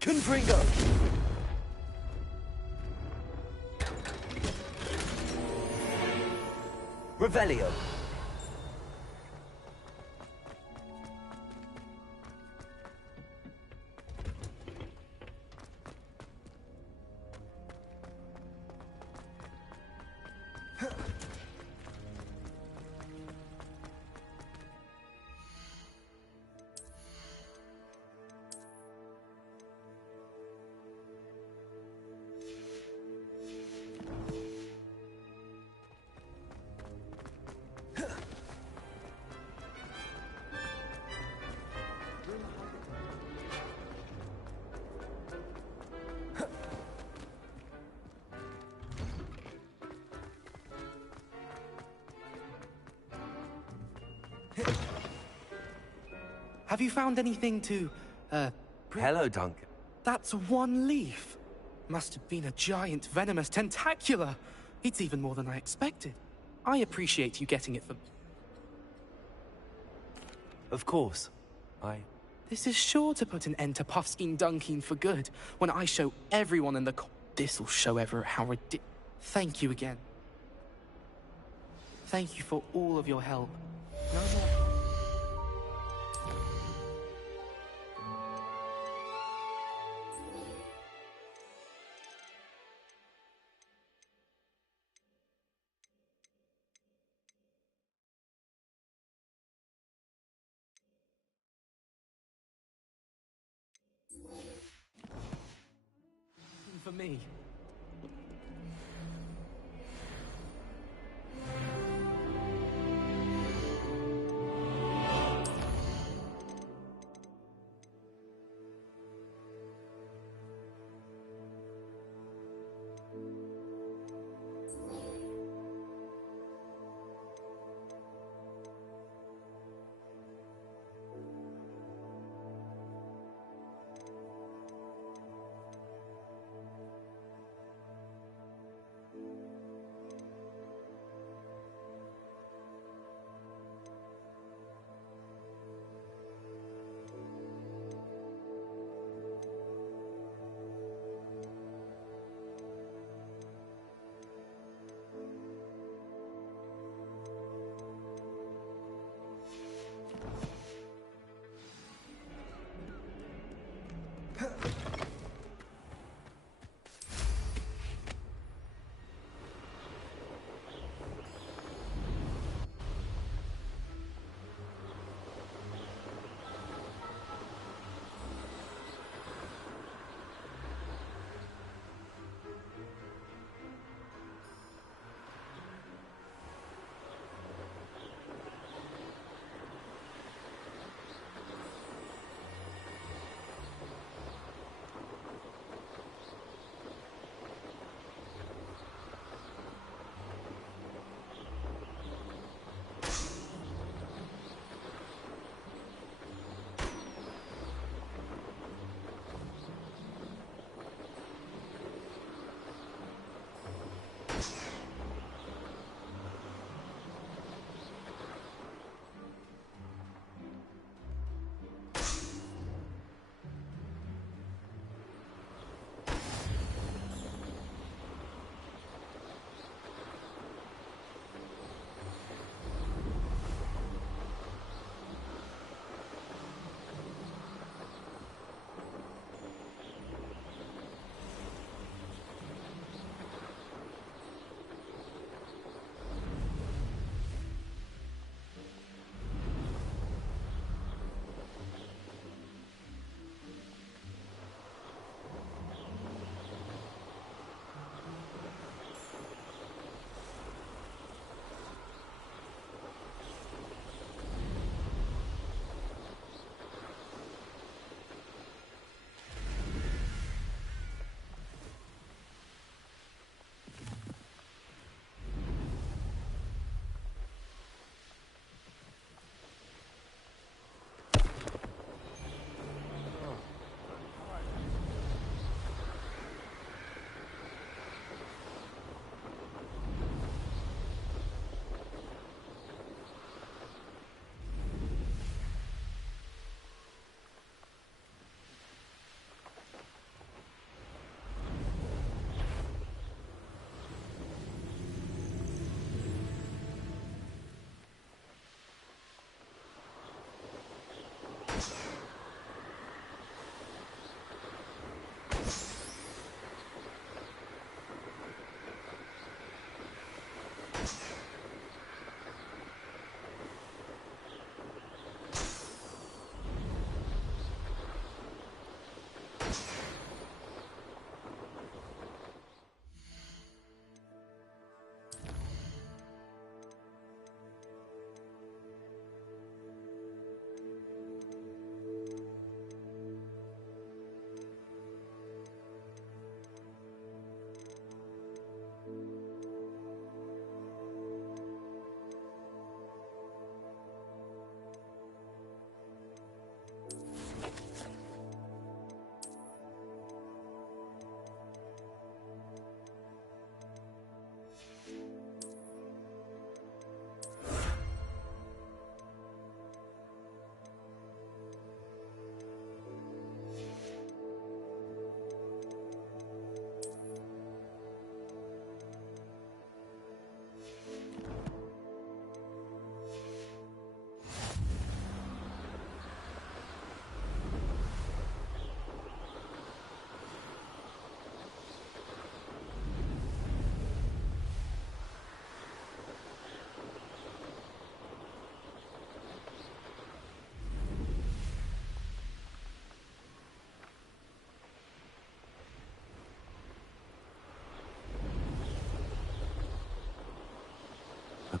Confringo. Revelio. Have you found anything to, Hello, Duncan. That's one leaf. Must have been a giant venomous tentacula. It's even more than I expected. I appreciate you getting it for... Of course. This is sure to put an end to Puffskein Dunkeen for good. When I show everyone in the this'll show Everett how Thank you again. Thank you for all of your help. No more... For me.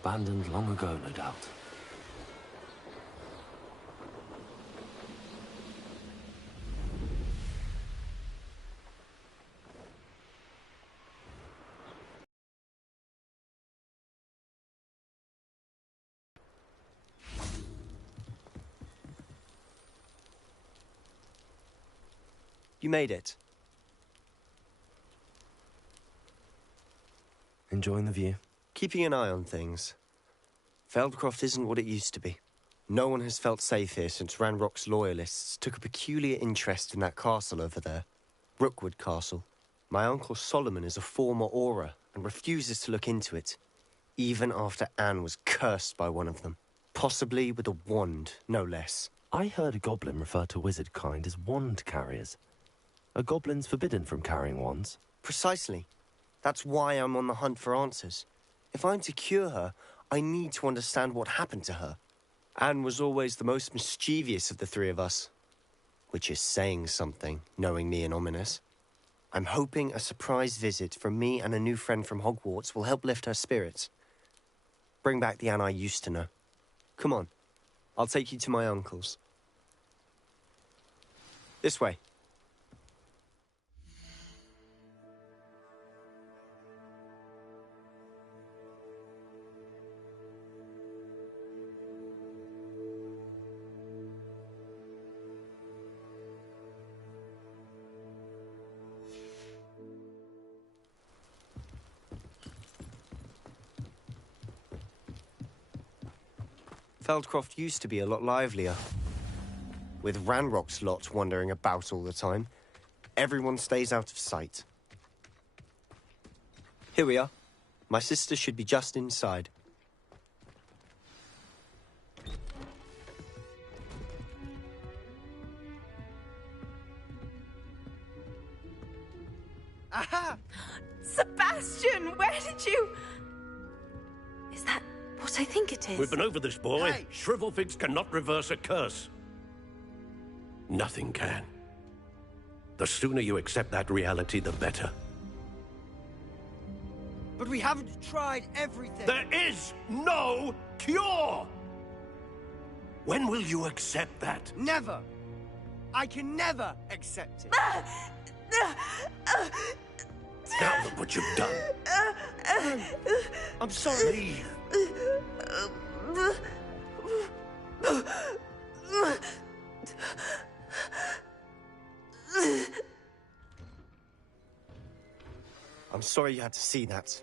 Abandoned long ago, no doubt. You made it. Enjoying the view? Keeping an eye on things. Feldcroft isn't what it used to be. No one has felt safe here since Ranrock's loyalists took a peculiar interest in that castle over there. Rookwood Castle. My uncle Solomon is a former Auror and refuses to look into it, even after Anne was cursed by one of them. Possibly with a wand, no less. I heard a goblin refer to wizard kind as wand carriers. Are goblins forbidden from carrying wands? Precisely. That's why I'm on the hunt for answers. If I'm to cure her, I need to understand what happened to her. Anne was always the most mischievous of the three of us. Which is saying something, knowing me and Ominous. I'm hoping a surprise visit from me and a new friend from Hogwarts will help lift her spirits. Bring back the Anne I used to know. Come on, I'll take you to my uncle's. This way. Feldcroft used to be a lot livelier. With Ranrock's lot wandering about all the time, everyone stays out of sight. Here we are. My sister should be just inside. Aha! Sebastian, where did you... Is that what I think it is? We've been over this, boy. Hey. Shrivelfigs cannot reverse a curse. Nothing can. The sooner you accept that reality, the better. But we haven't tried everything. There is no cure! When will you accept that? Never! I can never accept it. Now look what you've done. I'm sorry. Leave. I'm sorry you had to see that.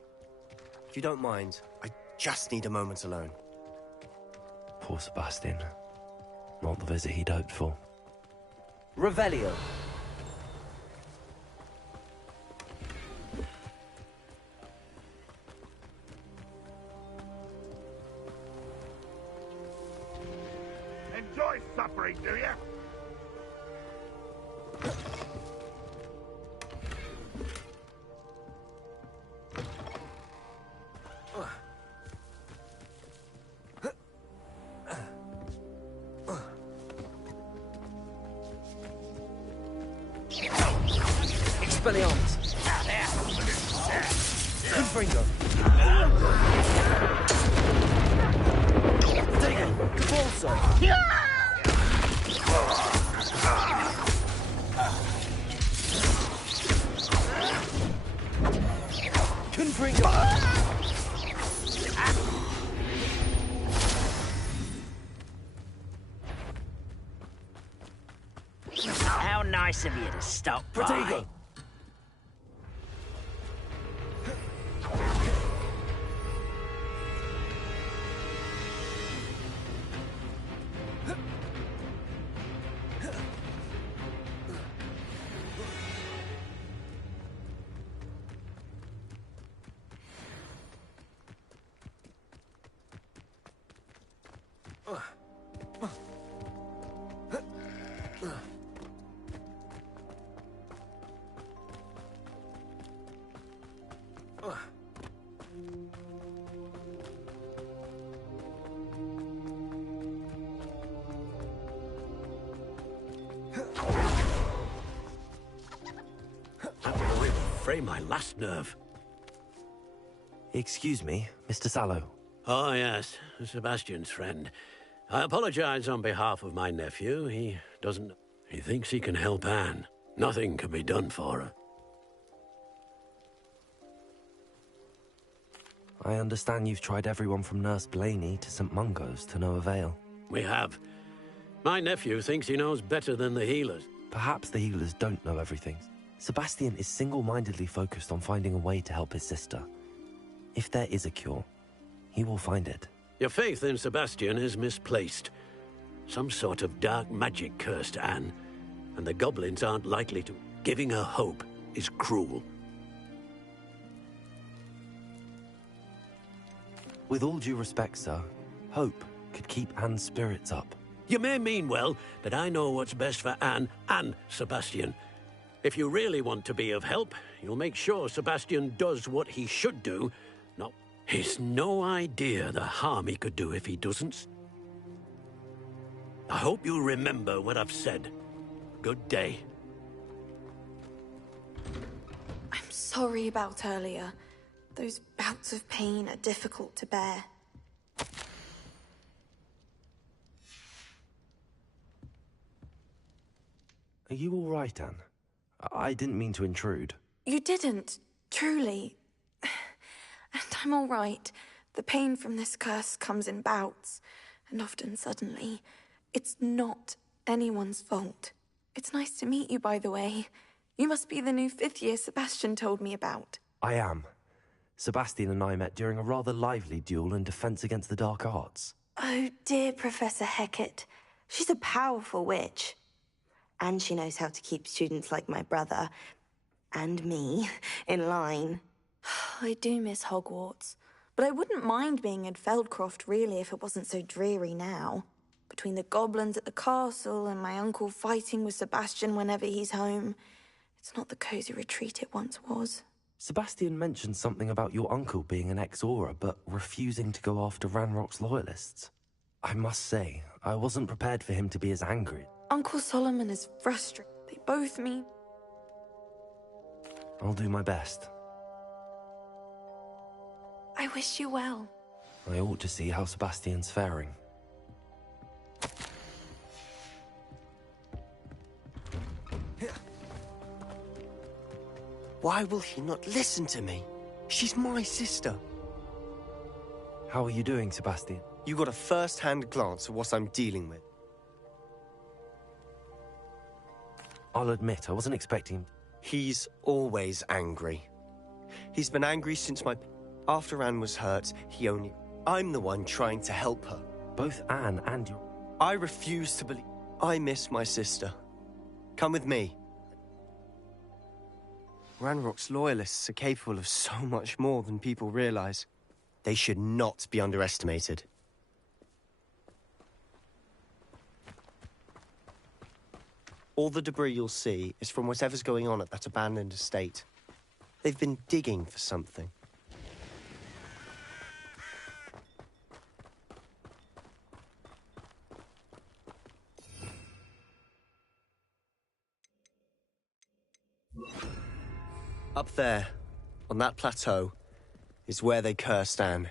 If you don't mind, I just need a moment alone. Poor Sebastian. Not the visit he'd hoped for. Revelio. Enjoy suffering, do you? Expelliarmus. Confringo. Digging. Convulso. Confringo. How nice of you to stop by. Protego. That will really fray my last nerve. Excuse me, Mr. Sallow. Oh, yes, Sebastian's friend. I apologize on behalf of my nephew. He thinks he can help Anne. Nothing can be done for her. I understand you've tried everyone from Nurse Blaney to St. Mungo's to no avail. We have. My nephew thinks he knows better than the healers. Perhaps the healers don't know everything. Sebastian is single-mindedly focused on finding a way to help his sister. If there is a cure, he will find it. Your faith in Sebastian is misplaced. Some sort of dark magic cursed Anne, and the goblins aren't likely to. Giving her hope is cruel. With all due respect, sir, hope could keep Anne's spirits up. You may mean well, but I know what's best for Anne and Sebastian. If you really want to be of help, you'll make sure Sebastian does what he should do. No, he's no idea the harm he could do if he doesn't. I hope you remember what I've said. Good day. I'm sorry about earlier. Those bouts of pain are difficult to bear. Are you all right, Anne? I didn't mean to intrude. You didn't, truly. And I'm all right. The pain from this curse comes in bouts, and often suddenly. It's not anyone's fault. It's nice to meet you, by the way. You must be the new 5th year Sebastian told me about. I am. Sebastian and I met during a rather lively duel in defense against the dark arts. Oh, dear Professor Hecat. She's a powerful witch. And she knows how to keep students like my brother, and me, in line. I do miss Hogwarts, but I wouldn't mind being in Feldcroft, really, if it wasn't so dreary now. Between the goblins at the castle and my uncle fighting with Sebastian whenever he's home, it's not the cozy retreat it once was. Sebastian mentioned something about your uncle being an ex-Auror, but refusing to go after Ranrock's loyalists. I must say, I wasn't prepared for him to be as angry. Uncle Solomon is frustrated. They both mean... I'll do my best. I wish you well. I ought to see how Sebastian's faring. Why will he not listen to me? She's my sister. How are you doing, Sebastian? You got a first-hand glance at what I'm dealing with. I'll admit, I wasn't expecting... He's always angry. He's been angry since After Anne was hurt, I'm the one trying to help her. Both Anne and you... I refuse to believe... I miss my sister. Come with me. Ranrock's loyalists are capable of so much more than people realize. They should not be underestimated. All the debris you'll see is from whatever's going on at that abandoned estate. They've been digging for something. Up there, on that plateau, is where they cursed Anne.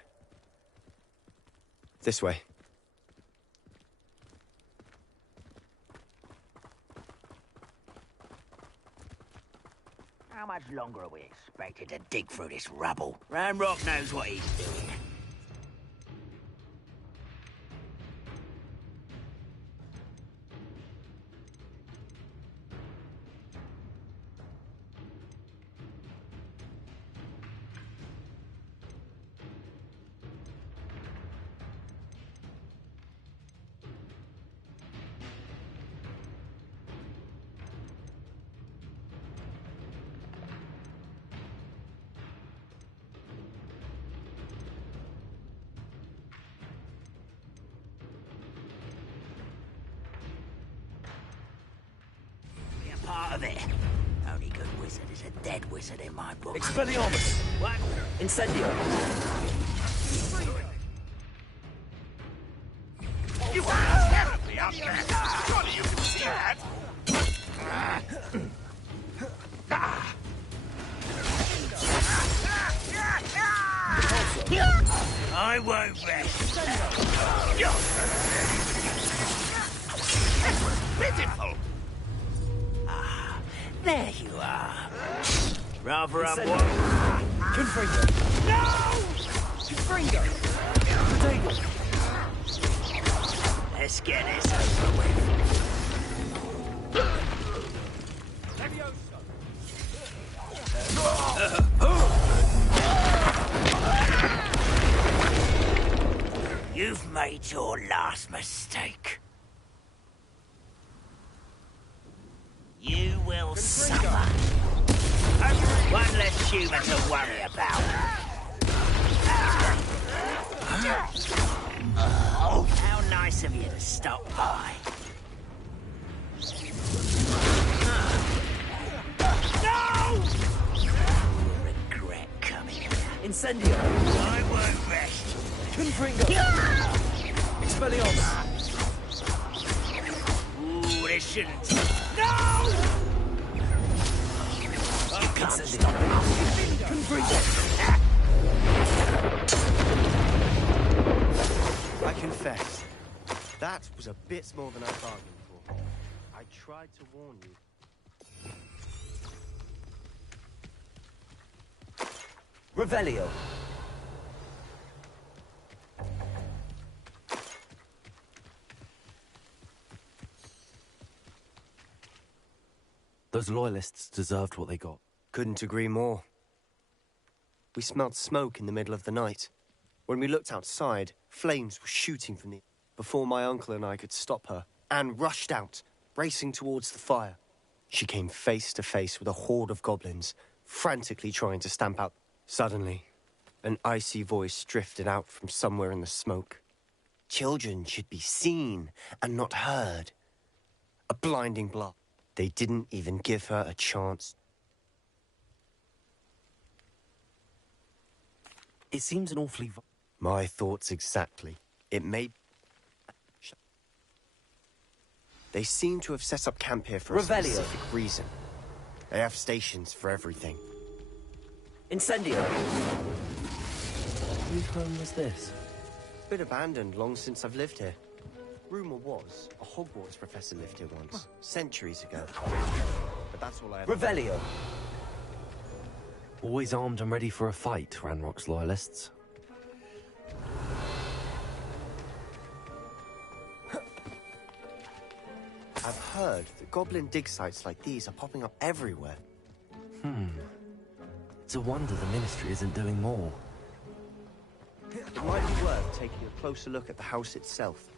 This way. How much longer are we expected to dig through this rubble? Ranrock knows what he's doing. Part of it. Only good wizard is a dead wizard in my book. Expelliarmus! What? Incendio! You are terribly outmatched! Surely you can see that! I won't rest. Pitiful. Ah, there you are. Rather unwanted. Confringo! No! Confringo! Potato! Let's get this over with. You've made your last mistake. You will suffer. One less human to worry about. How nice of you to stop by. No! You'll regret coming here. Incendio! I won't rest. Confringo! Expelliarmus! Ooh, this shouldn't. No! You can't stop it. Confringo! I confess, that was a bit more than I bargained for. I tried to warn you. Revelio! Those loyalists deserved what they got. Couldn't agree more. We smelled smoke in the middle of the night. When we looked outside, flames were shooting from the... Before my uncle and I could stop her, Anne rushed out, racing towards the fire. She came face to face with a horde of goblins, frantically trying to stamp out... Suddenly, an icy voice drifted out from somewhere in the smoke. Children should be seen and not heard. A blinding blast. They didn't even give her a chance. It seems an awfully... My thoughts exactly. It may... They seem to have set up camp here for a specific reason. They have stations for everything. Incendio! Whose home was this? Been abandoned long since I've lived here. Rumor was, a Hogwarts professor lived here once, centuries ago. But that's all I ever... Revelio! Always armed and ready for a fight, Ranrock's loyalists. I've heard that goblin dig sites like these are popping up everywhere. It's a wonder the Ministry isn't doing more. It might be worth taking a closer look at the house itself.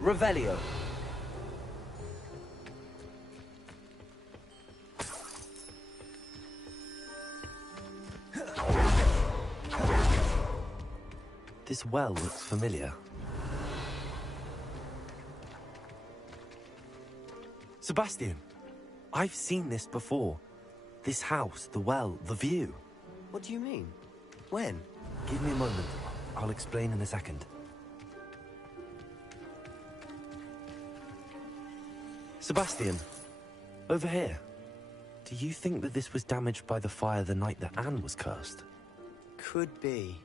Revelio! This well looks familiar. Sebastian, I've seen this before. This house, the well, the view. What do you mean? When? Give me a moment. I'll explain in a second. Sebastian, over here. Do you think that this was damaged by the fire the night that Anne was cursed? Could be.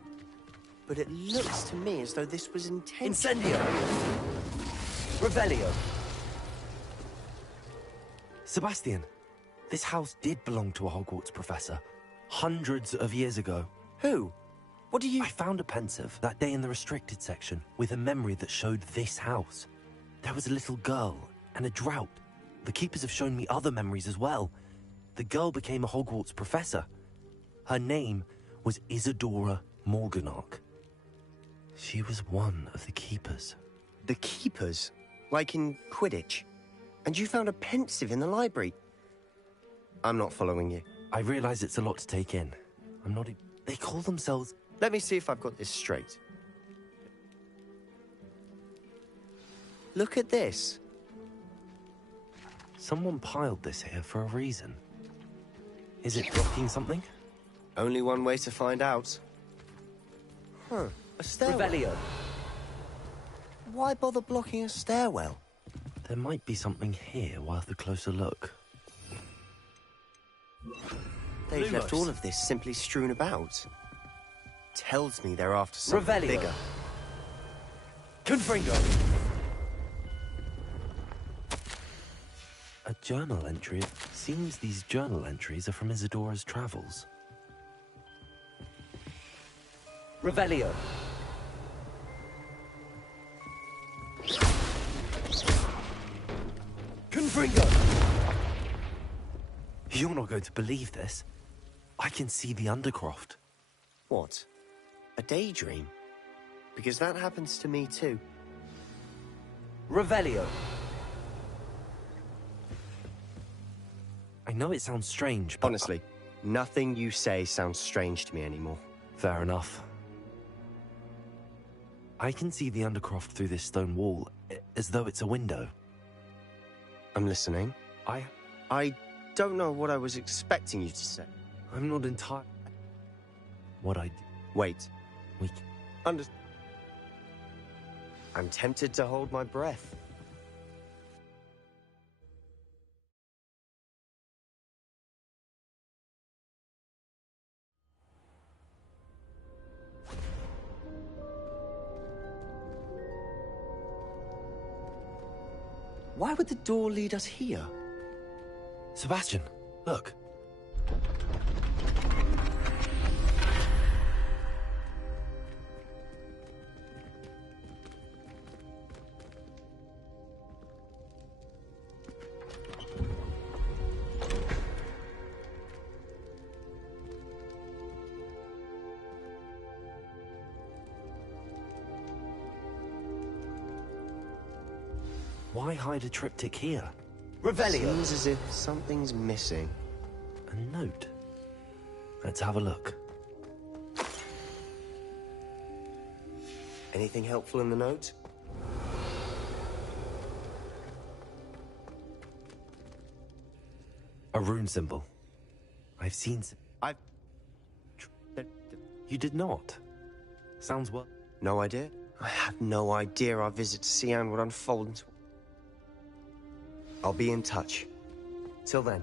But it looks to me as though this was intentional. Incendio! Revelio! Sebastian, this house did belong to a Hogwarts professor. Hundreds of years ago. Who? What do you... I found a pensive that day in the restricted section with a memory that showed this house. There was a little girl and a drought. The keepers have shown me other memories as well. The girl became a Hogwarts professor. Her name was Isadora Morganach. She was one of the keepers. The keepers? Like in Quidditch? And you found a pensive in the library? I'm not following you. I realize it's a lot to take in. I'm not... They call themselves... Let me see if I've got this straight. Look at this. Someone piled this here for a reason. Is it blocking something? Only one way to find out. Huh. A stairwell. Revelio. Why bother blocking a stairwell? There might be something here worth a closer look. They've left Lumos. all of this simply strewn about. Tells me they're after something Revelio. bigger. Confringo! A journal entry. It seems these journal entries are from Isadora's travels. Revelio. Confringo! You're not going to believe this. I can see the Undercroft. What? A daydream? Because that happens to me too. Revelio. I know it sounds strange, but... Honestly, nothing you say sounds strange to me anymore. Fair enough. I can see the Undercroft through this stone wall, as though it's a window. I'm listening. I don't know what I was expecting you to say. I'm not entirely... What I do... Wait. We... I'm tempted to hold my breath. Why would the door lead us here? Sebastian, look. Why hide a triptych here? Revelio! Seems as if something's missing. A note. Let's have a look. Anything helpful in the note? A rune symbol. I've seen... You did not. Sounds well... No idea? I have no idea our visit to Sian would unfold into... I'll be in touch. Till then.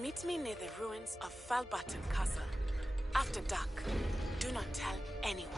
Meet me near the ruins of Falbaton Castle. After dark. Do not tell anyone.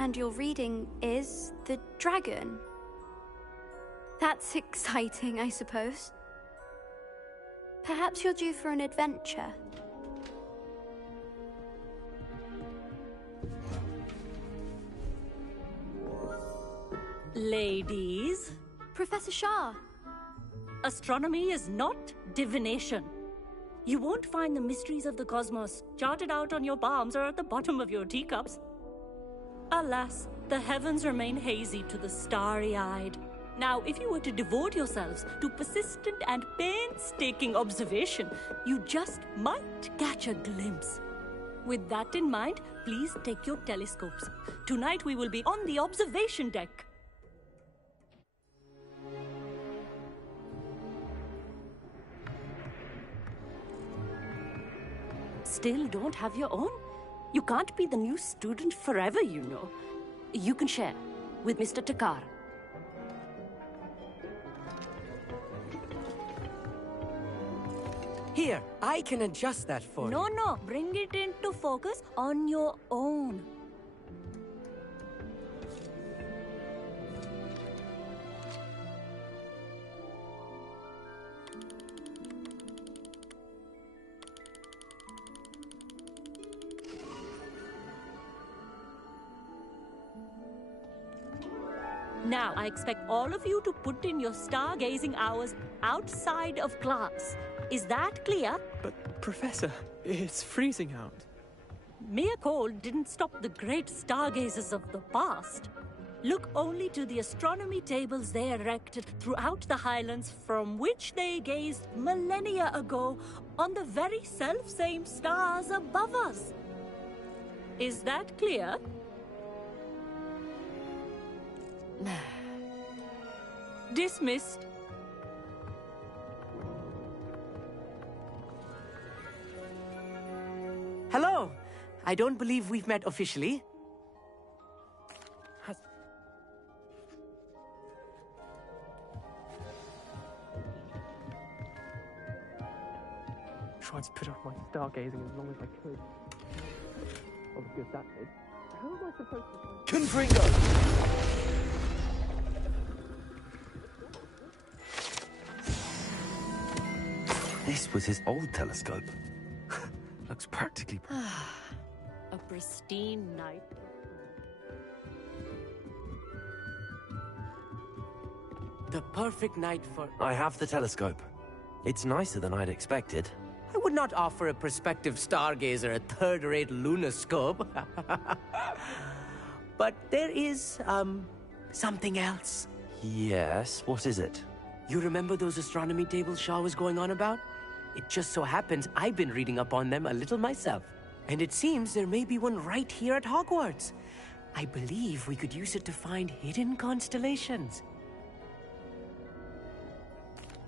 And your reading is the dragon. That's exciting, I suppose. Perhaps you're due for an adventure. Ladies. Professor Shah. Astronomy is not divination. You won't find the mysteries of the cosmos charted out on your palms or at the bottom of your teacups. Alas, the heavens remain hazy to the starry-eyed. Now, if you were to devote yourselves to persistent and painstaking observation, you just might catch a glimpse. With that in mind, please take your telescopes. Tonight we will be on the observation deck. Still don't have your own? You can't be the new student forever, you know. You can share with Mr. Takar. Here, I can adjust that for you. No, bring it into focus on your own. Now, I expect all of you to put in your stargazing hours outside of class. Is that clear? But, Professor, it's freezing out. Mere cold didn't stop the great stargazers of the past. Look only to the astronomy tables they erected throughout the highlands from which they gazed millennia ago on the very self-same stars above us. Is that clear? Dismissed. Hello! I don't believe we've met officially. Tried to put off my stargazing as long as I could. Obviously, if that did. How am I supposed to... Confringo! This was his old telescope. Looks practically... A pristine night. The perfect night for... I have the telescope. It's nicer than I'd expected. I would not offer a prospective stargazer a third-rate lunoscope. But there is, something else. Yes, what is it? You remember those astronomy tables Shaw was going on about? It just so happens I've been reading up on them a little myself. And it seems there may be one right here at Hogwarts. I believe we could use it to find hidden constellations.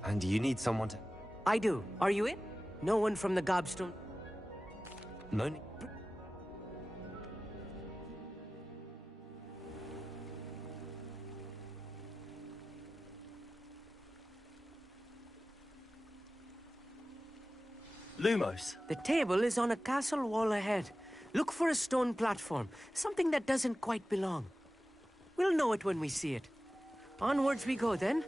And you need someone to... I do. Are you in? No one from the Gobstone... No need... Lumos. The table is on a castle wall ahead. Look for a stone platform, something that doesn't quite belong. We'll know it when we see it. Onwards we go then.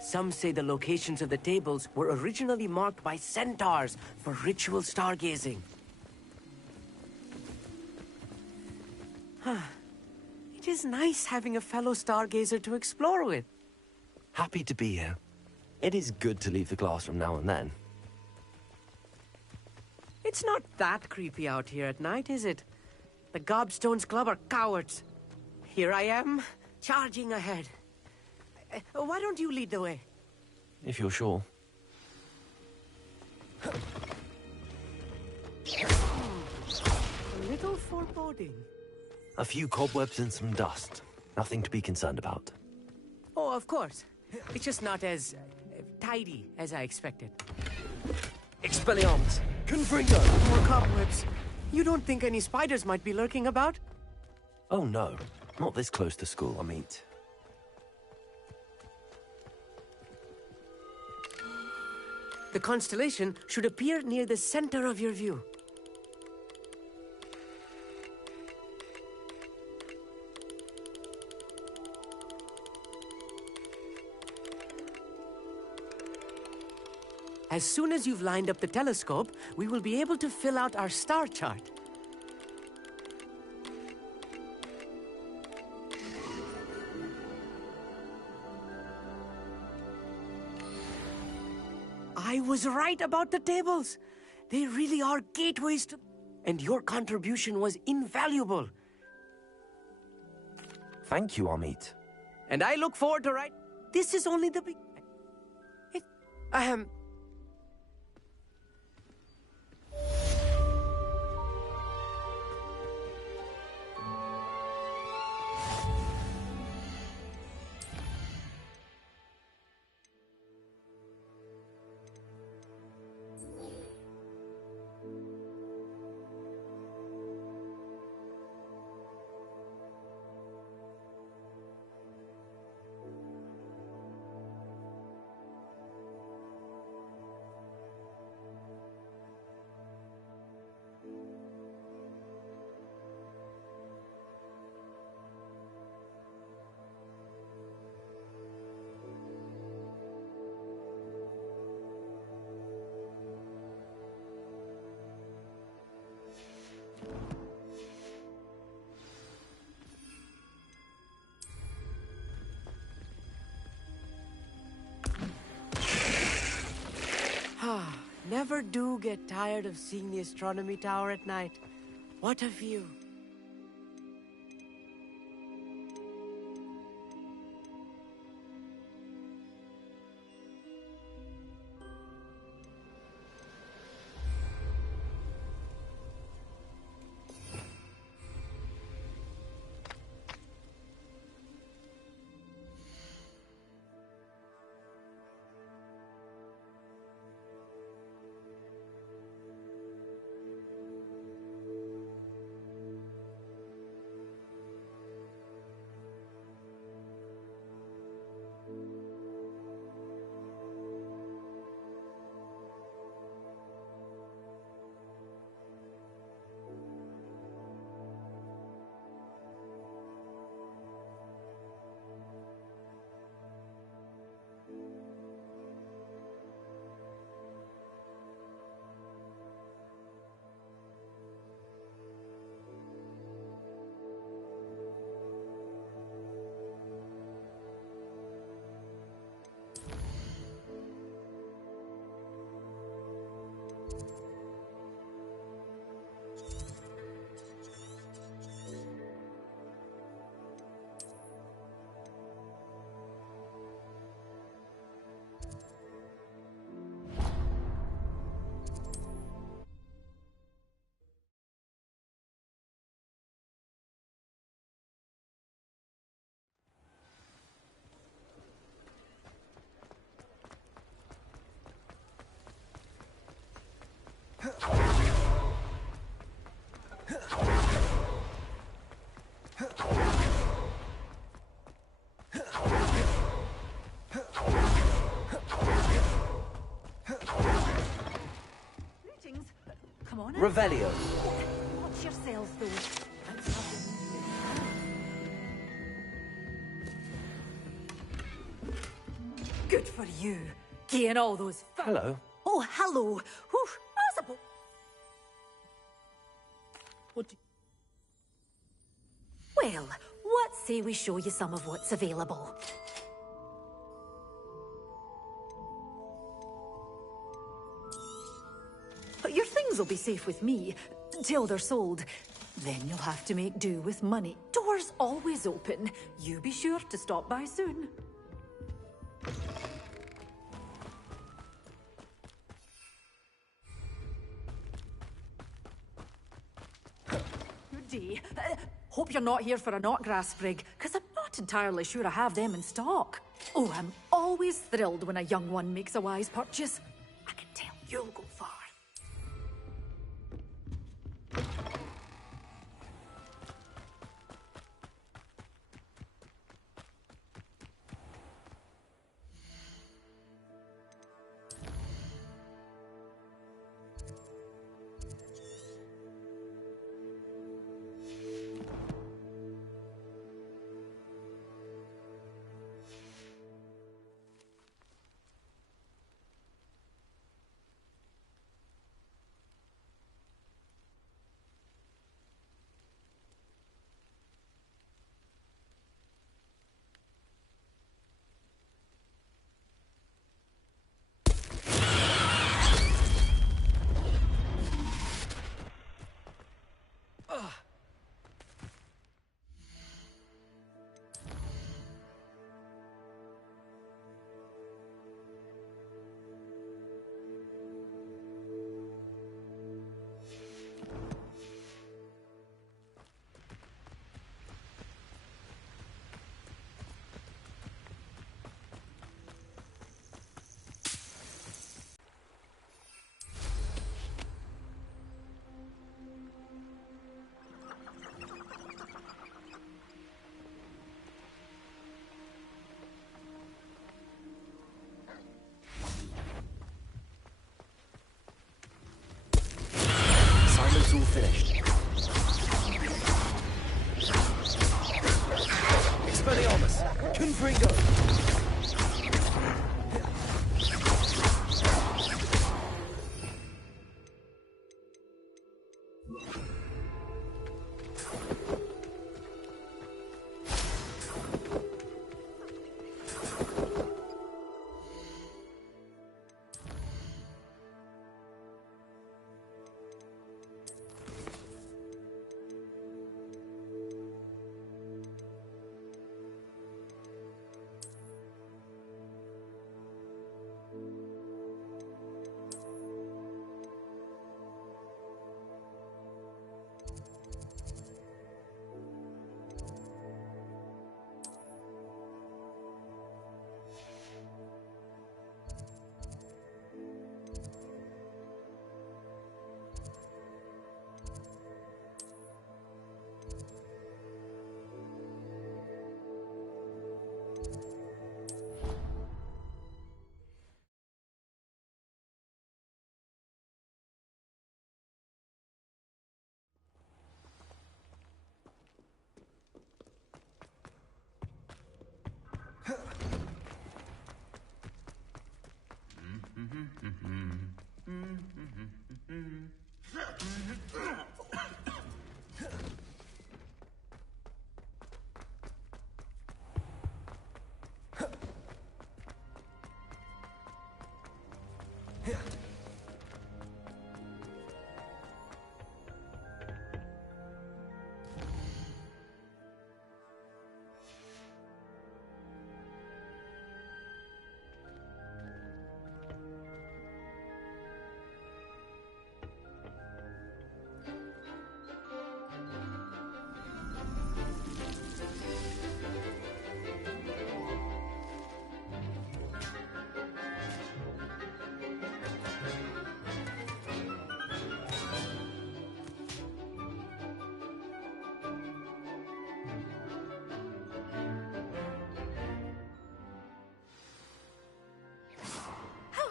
Some say the locations of the tables were originally marked by centaurs for ritual stargazing. It is nice having a fellow stargazer to explore with. Happy to be here. It is good to leave the classroom now and then. It's not that creepy out here at night, is it? The Gobstones Club are cowards. Here I am, charging ahead. Why don't you lead the way? If you're sure. A little foreboding. A few cobwebs and some dust. Nothing to be concerned about. Oh, of course. It's just not as tidy as I expected. Expelliarmus! Confringo! More cobwebs. You don't think any spiders might be lurking about? Oh no, not this close to school, I mean. The constellation should appear near the center of your view. As soon as you've lined up the telescope, we will be able to fill out our star chart. I was right about the tables. They really are gateways to... And your contribution was invaluable. Thank you, Amit. And I look forward to This is only the Never do get tired of seeing the astronomy tower at night. What a view. Come on. Revelio. Watch yourself, though. Good for you. Getting all those... Hello. Oh, hello. Whew, I suppose... What? Well, what say we show you some of what's available? Your things will be safe with me, till they're sold. Then you'll have to make do with money. Doors always open. You be sure to stop by soon. Good day. Hope you're not here for a knotgrass sprig, because I'm not entirely sure I have them in stock. Oh, I'm always thrilled when a young one makes a wise purchase. I can tell you'll go far. all finished. Expelliarmus! Confringo!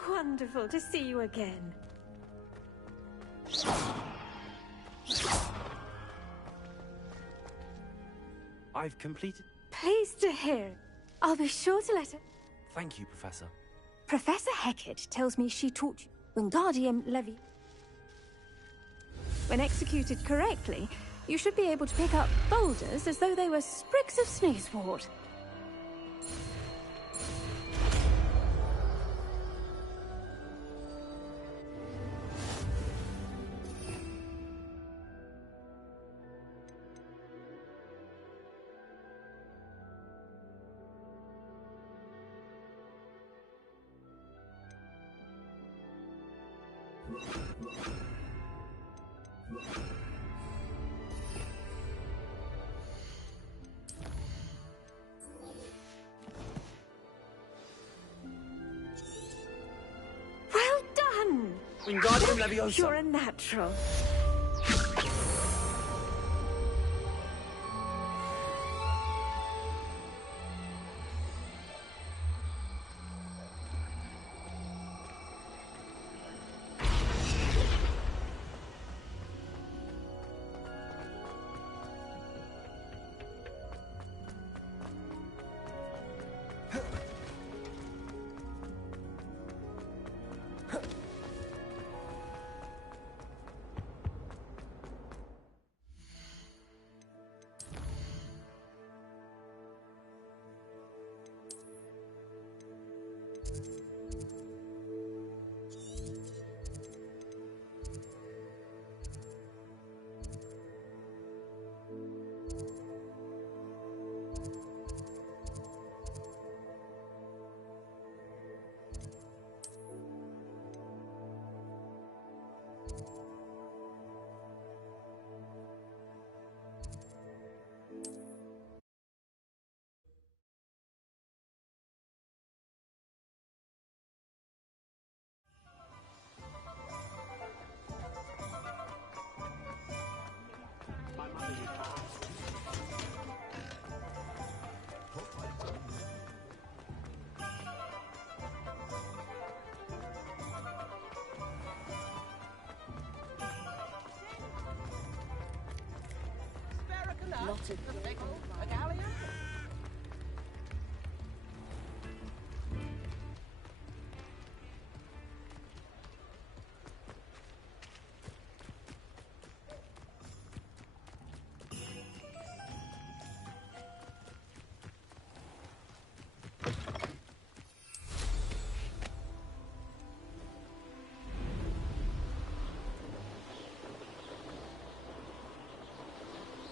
Wonderful to see you again. I've completed... Pleased to hear. I'll be sure to let her... Thank you, Professor. Professor Hecat tells me she taught you Wingardium Levy. When executed correctly, you should be able to pick up boulders as though they were sprigs of sneezewort. Well done! Wingardium Leviosa! You're a natural. A galleon?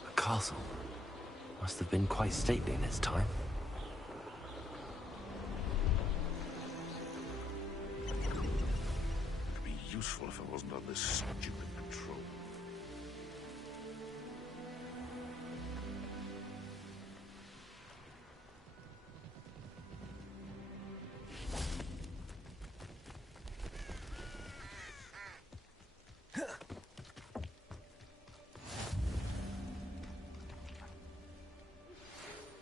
A castle. Must have been quite stately in its time. It'd be useful if I wasn't on this stupid patrol.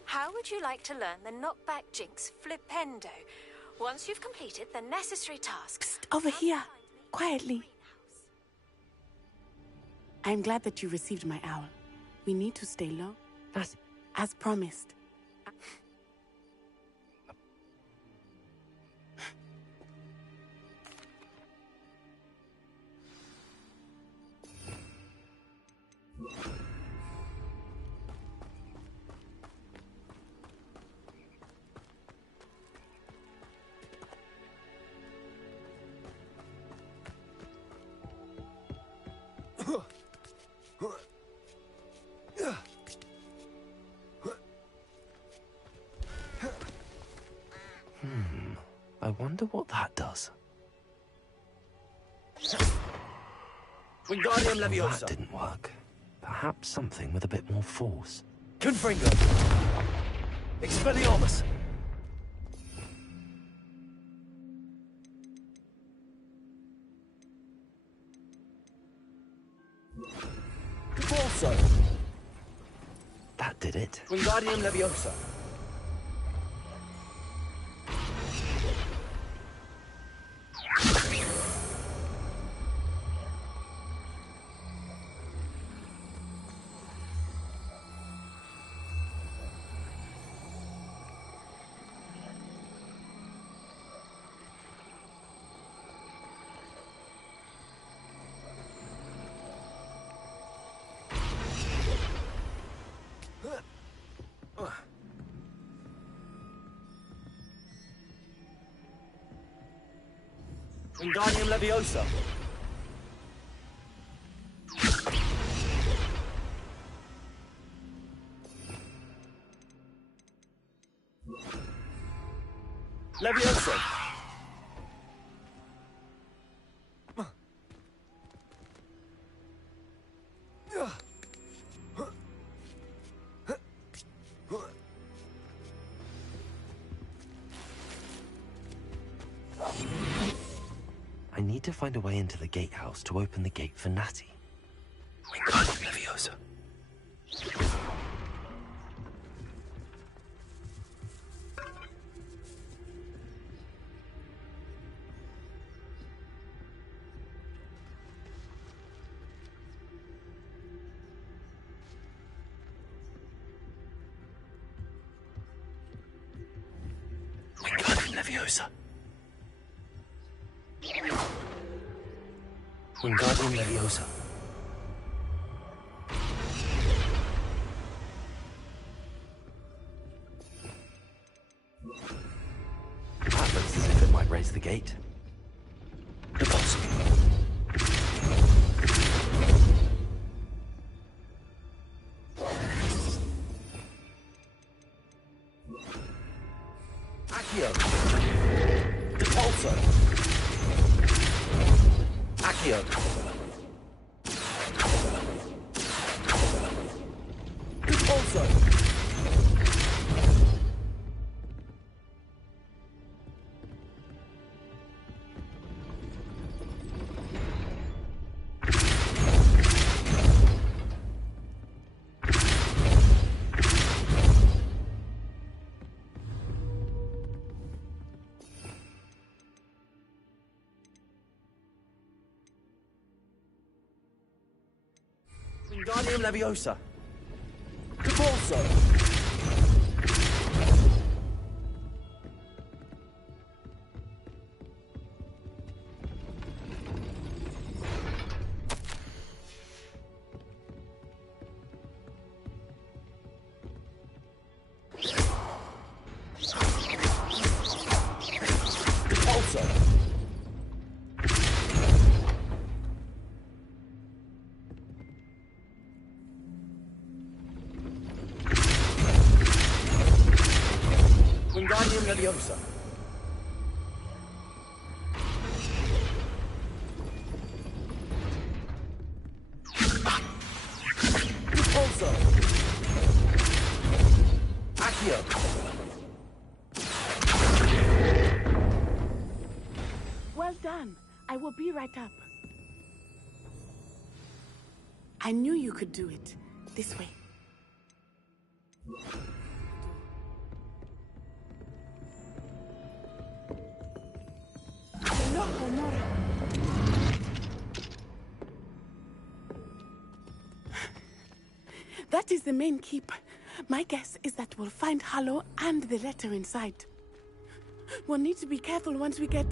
How would you like to learn the knockback jinx flipendo? Once you've completed the necessary tasks... Over here, quietly. I'm glad that you received my owl. We need to stay low. As promised. I wonder what that does. Wingardium Leviosa. That didn't work. Perhaps something with a bit more force. Confringo. Expelliarmus. Convulso. That did it. Wingardium Leviosa. Wingardium Leviosa. Leviosa. I need to find a way into the gatehouse to open the gate for Natty. Wingardium Leviosa. Wingardium Leviosa. Wingardium Leviosa. That looks as if it might raise the gate. Accio. Depulso. Accio. Depulso. Wingardium Leviosa. Expulso! Wingardium Leviosa. Repulso. Accio. Well done. I will be right up. I knew you could do it. This way. That is the main keep. My guess is that we'll find Hollow and the letter inside. We'll need to be careful once we get...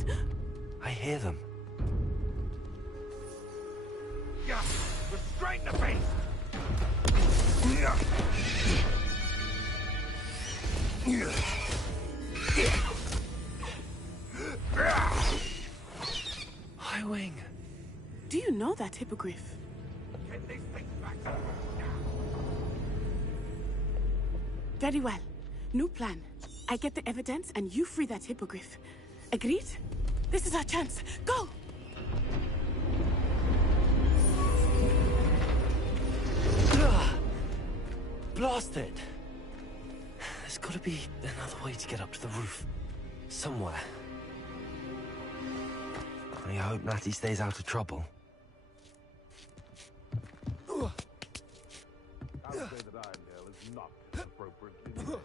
I hear them. Yeah, restrain the beast! High Wing. Do you know that hippogriff? Get these things back. Very well. New plan. I get the evidence and you free that hippogriff. Agreed? This is our chance. Go! Blast it! There's gotta be another way to get up to the roof. Somewhere. I hope Natty stays out of trouble. I'll say that Irondale is not appropriately named.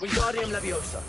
Wingardium Leviosa.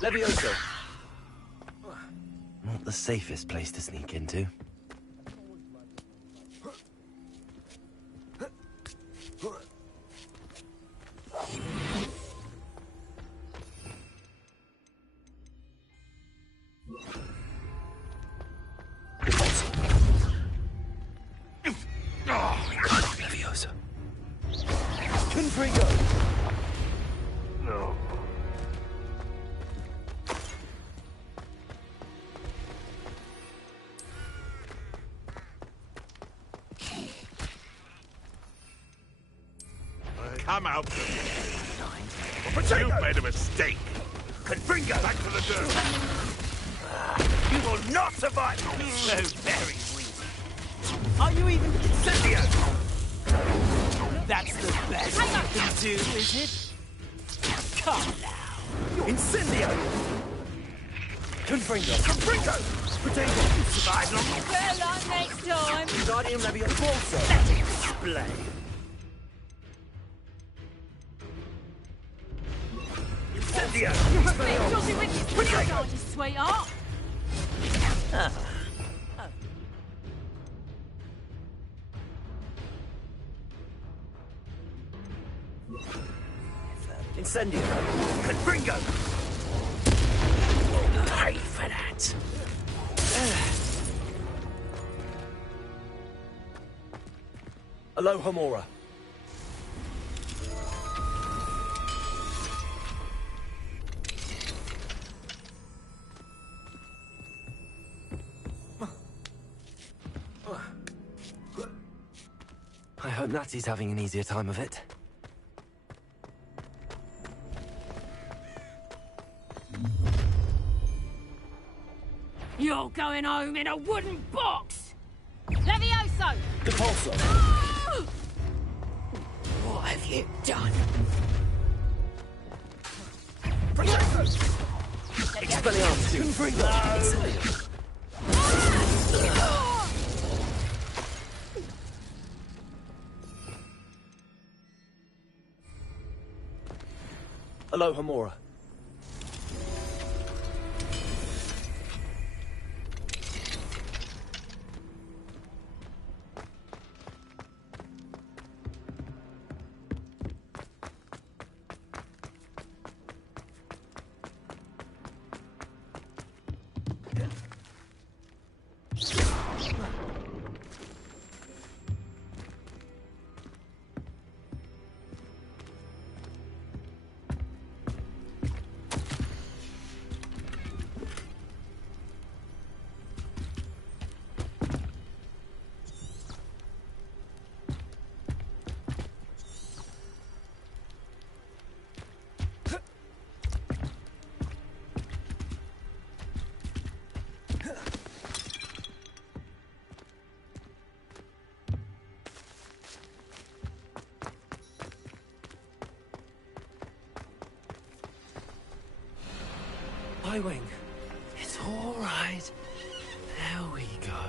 Leviosa. Not the safest place to sneak into. Leviosa. Confringo. No. Come out. You've made a mistake. Confringo! Back to the dirt. You will not survive! So very weak. Are you even Incendio? That's the best you can do, is it? Come now. Incendio. Confringo. Confringo! Potato! You survive long. Better luck next time. Wingardium Leviosa. Also. Let it explain. Incendio! Filthy witches, put your charges, sweetheart. Incendio. Confringo! Pay for that. Alohomora. hope Natty's having an easier time of it. You're going home in a wooden box! Levioso! Depulso! What have you done? Expelliarmus! Confringo! Hello, Hamura. Highwing. It's all right. There we go.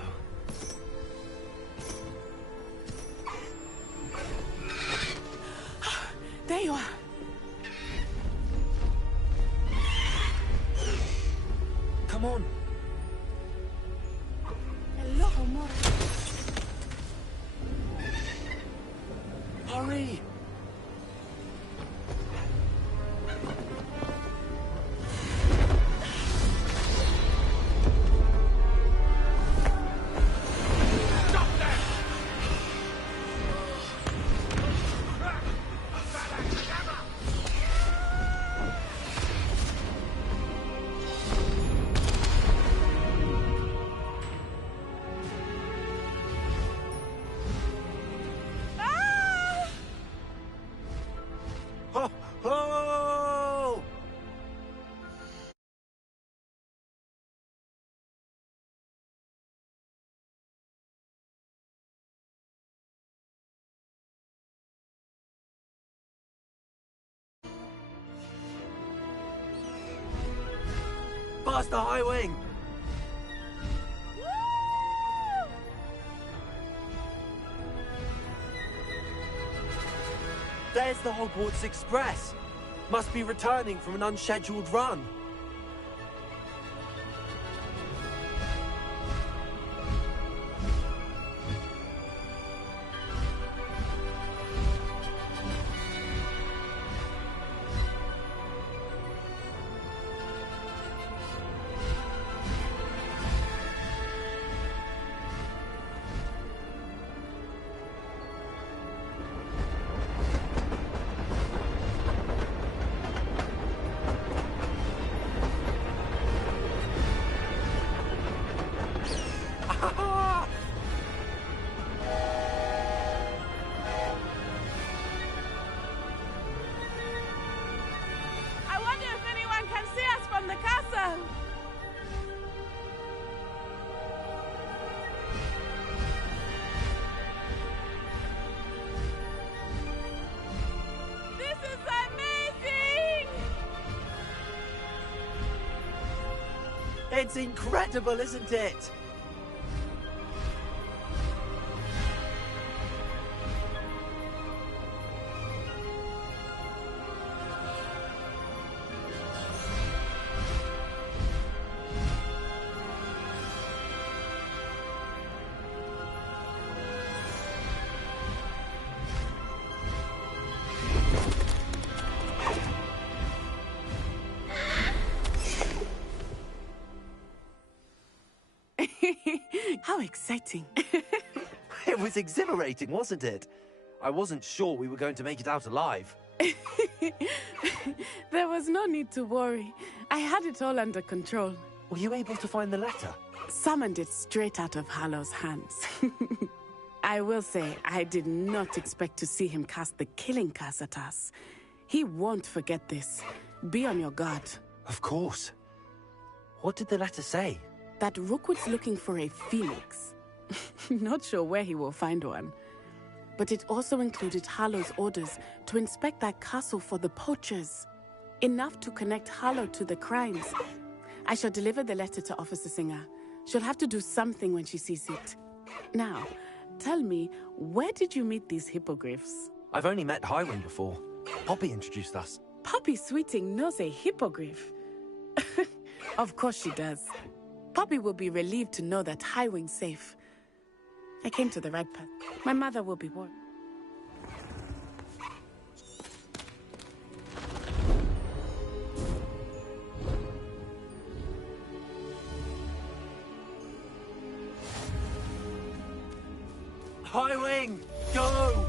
There you are. Come on. Hello, Hamura. Hurry! Oh! Past the high wing! There's the Hogwarts Express. Must be returning from an unscheduled run. I wonder if anyone can see us from the castle. This is amazing! It's incredible, isn't it? How exciting. It was exhilarating, wasn't it? I wasn't sure we were going to make it out alive. There was no need to worry. I had it all under control. Were you able to find the letter? Summoned it straight out of Hallow's hands. I will say, I did not expect to see him cast the killing curse at us. He won't forget this. Be on your guard. Of course. What did the letter say? That Rookwood's looking for a phoenix. Not sure where he will find one. But it also included Harlow's orders to inspect that castle for the poachers. Enough to connect Harlow to the crimes. I shall deliver the letter to Officer Singer. She'll have to do something when she sees it. Now, tell me, where did you meet these hippogriffs? I've only met Highwing before. Poppy introduced us. Poppy Sweeting knows a hippogriff. Of course she does. Poppy will be relieved to know that Highwing's safe. I came to the right path. My mother will be warned. Highwing, go!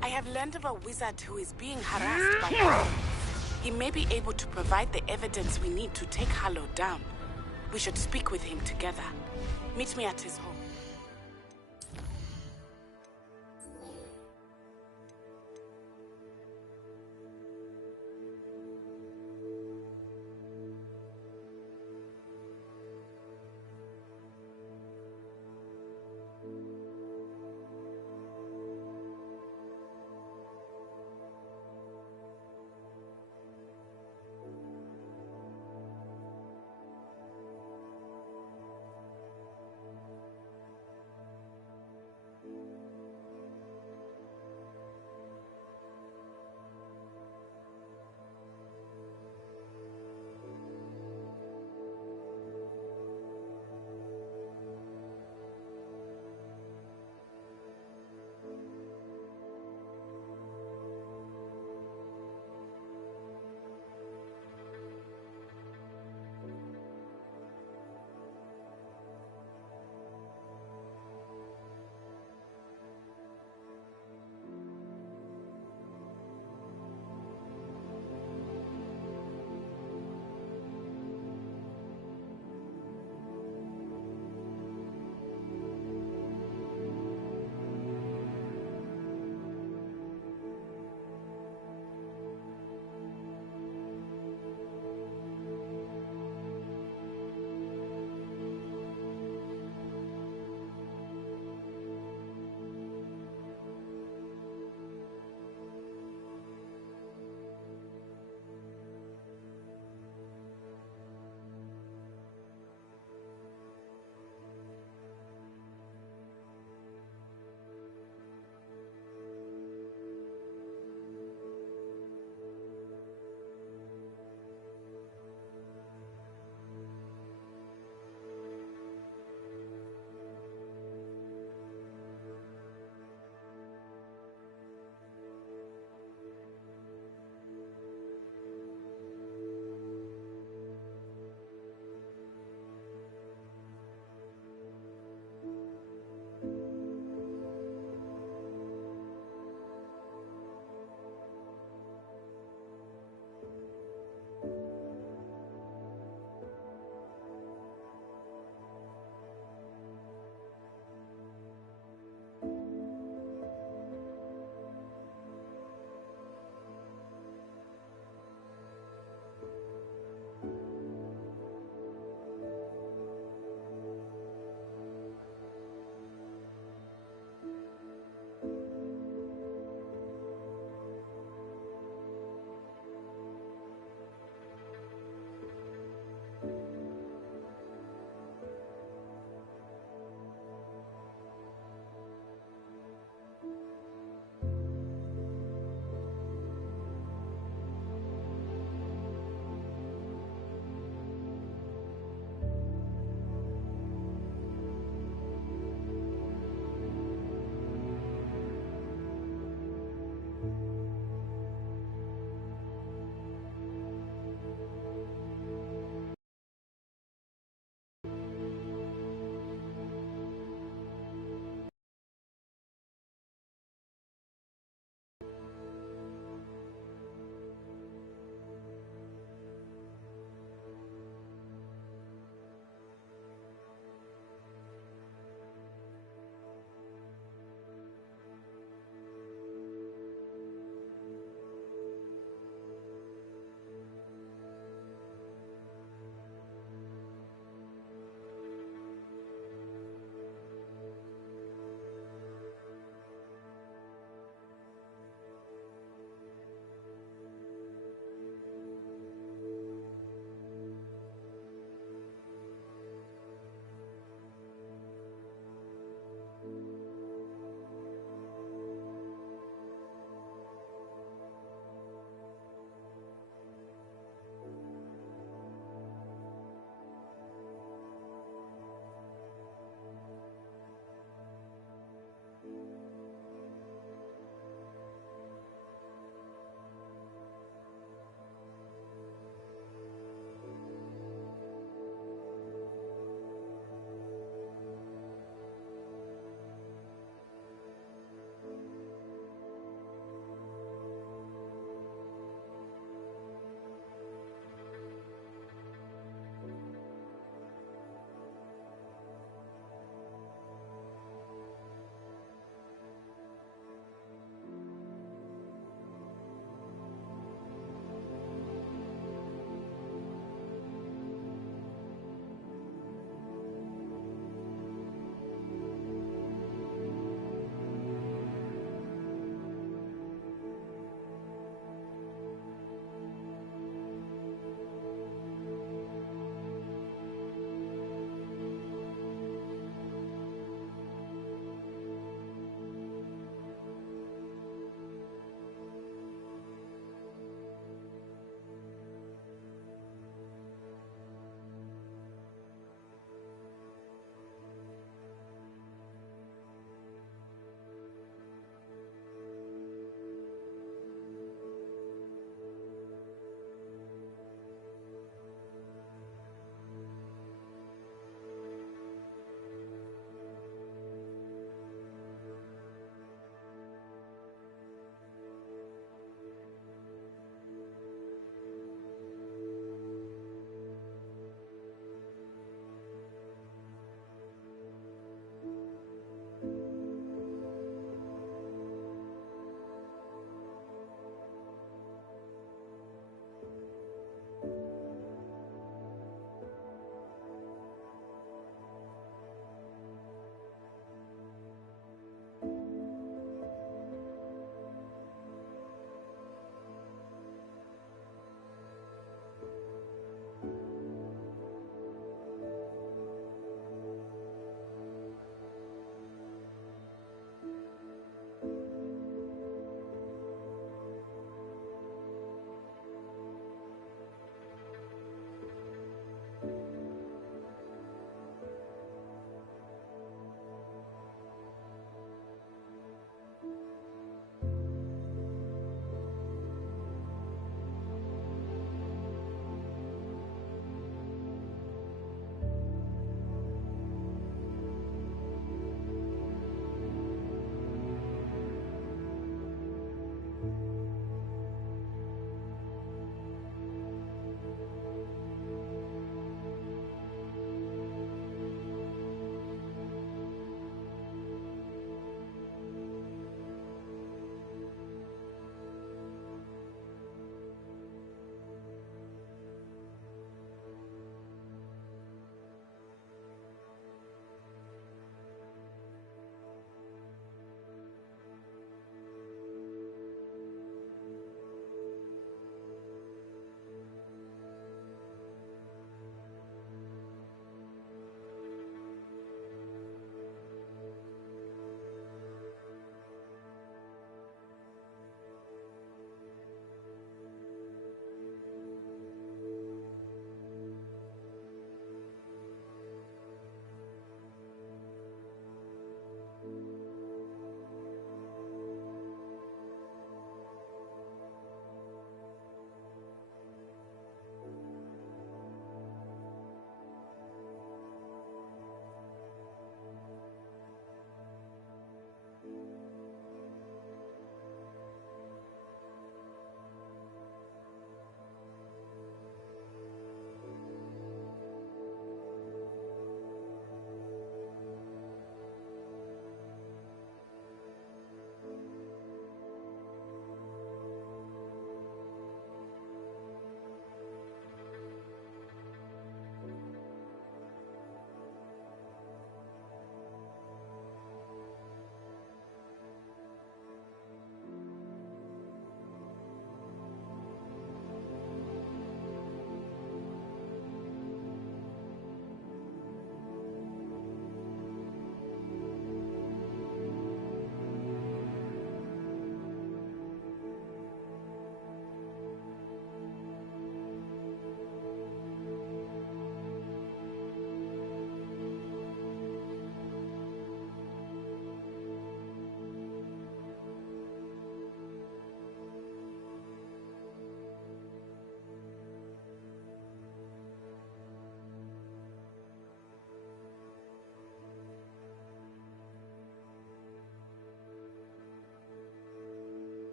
I have learned of a wizard who is being harassed by criminals. He may be able to provide the evidence we need to take Harlow down. We should speak with him together. Meet me at his home.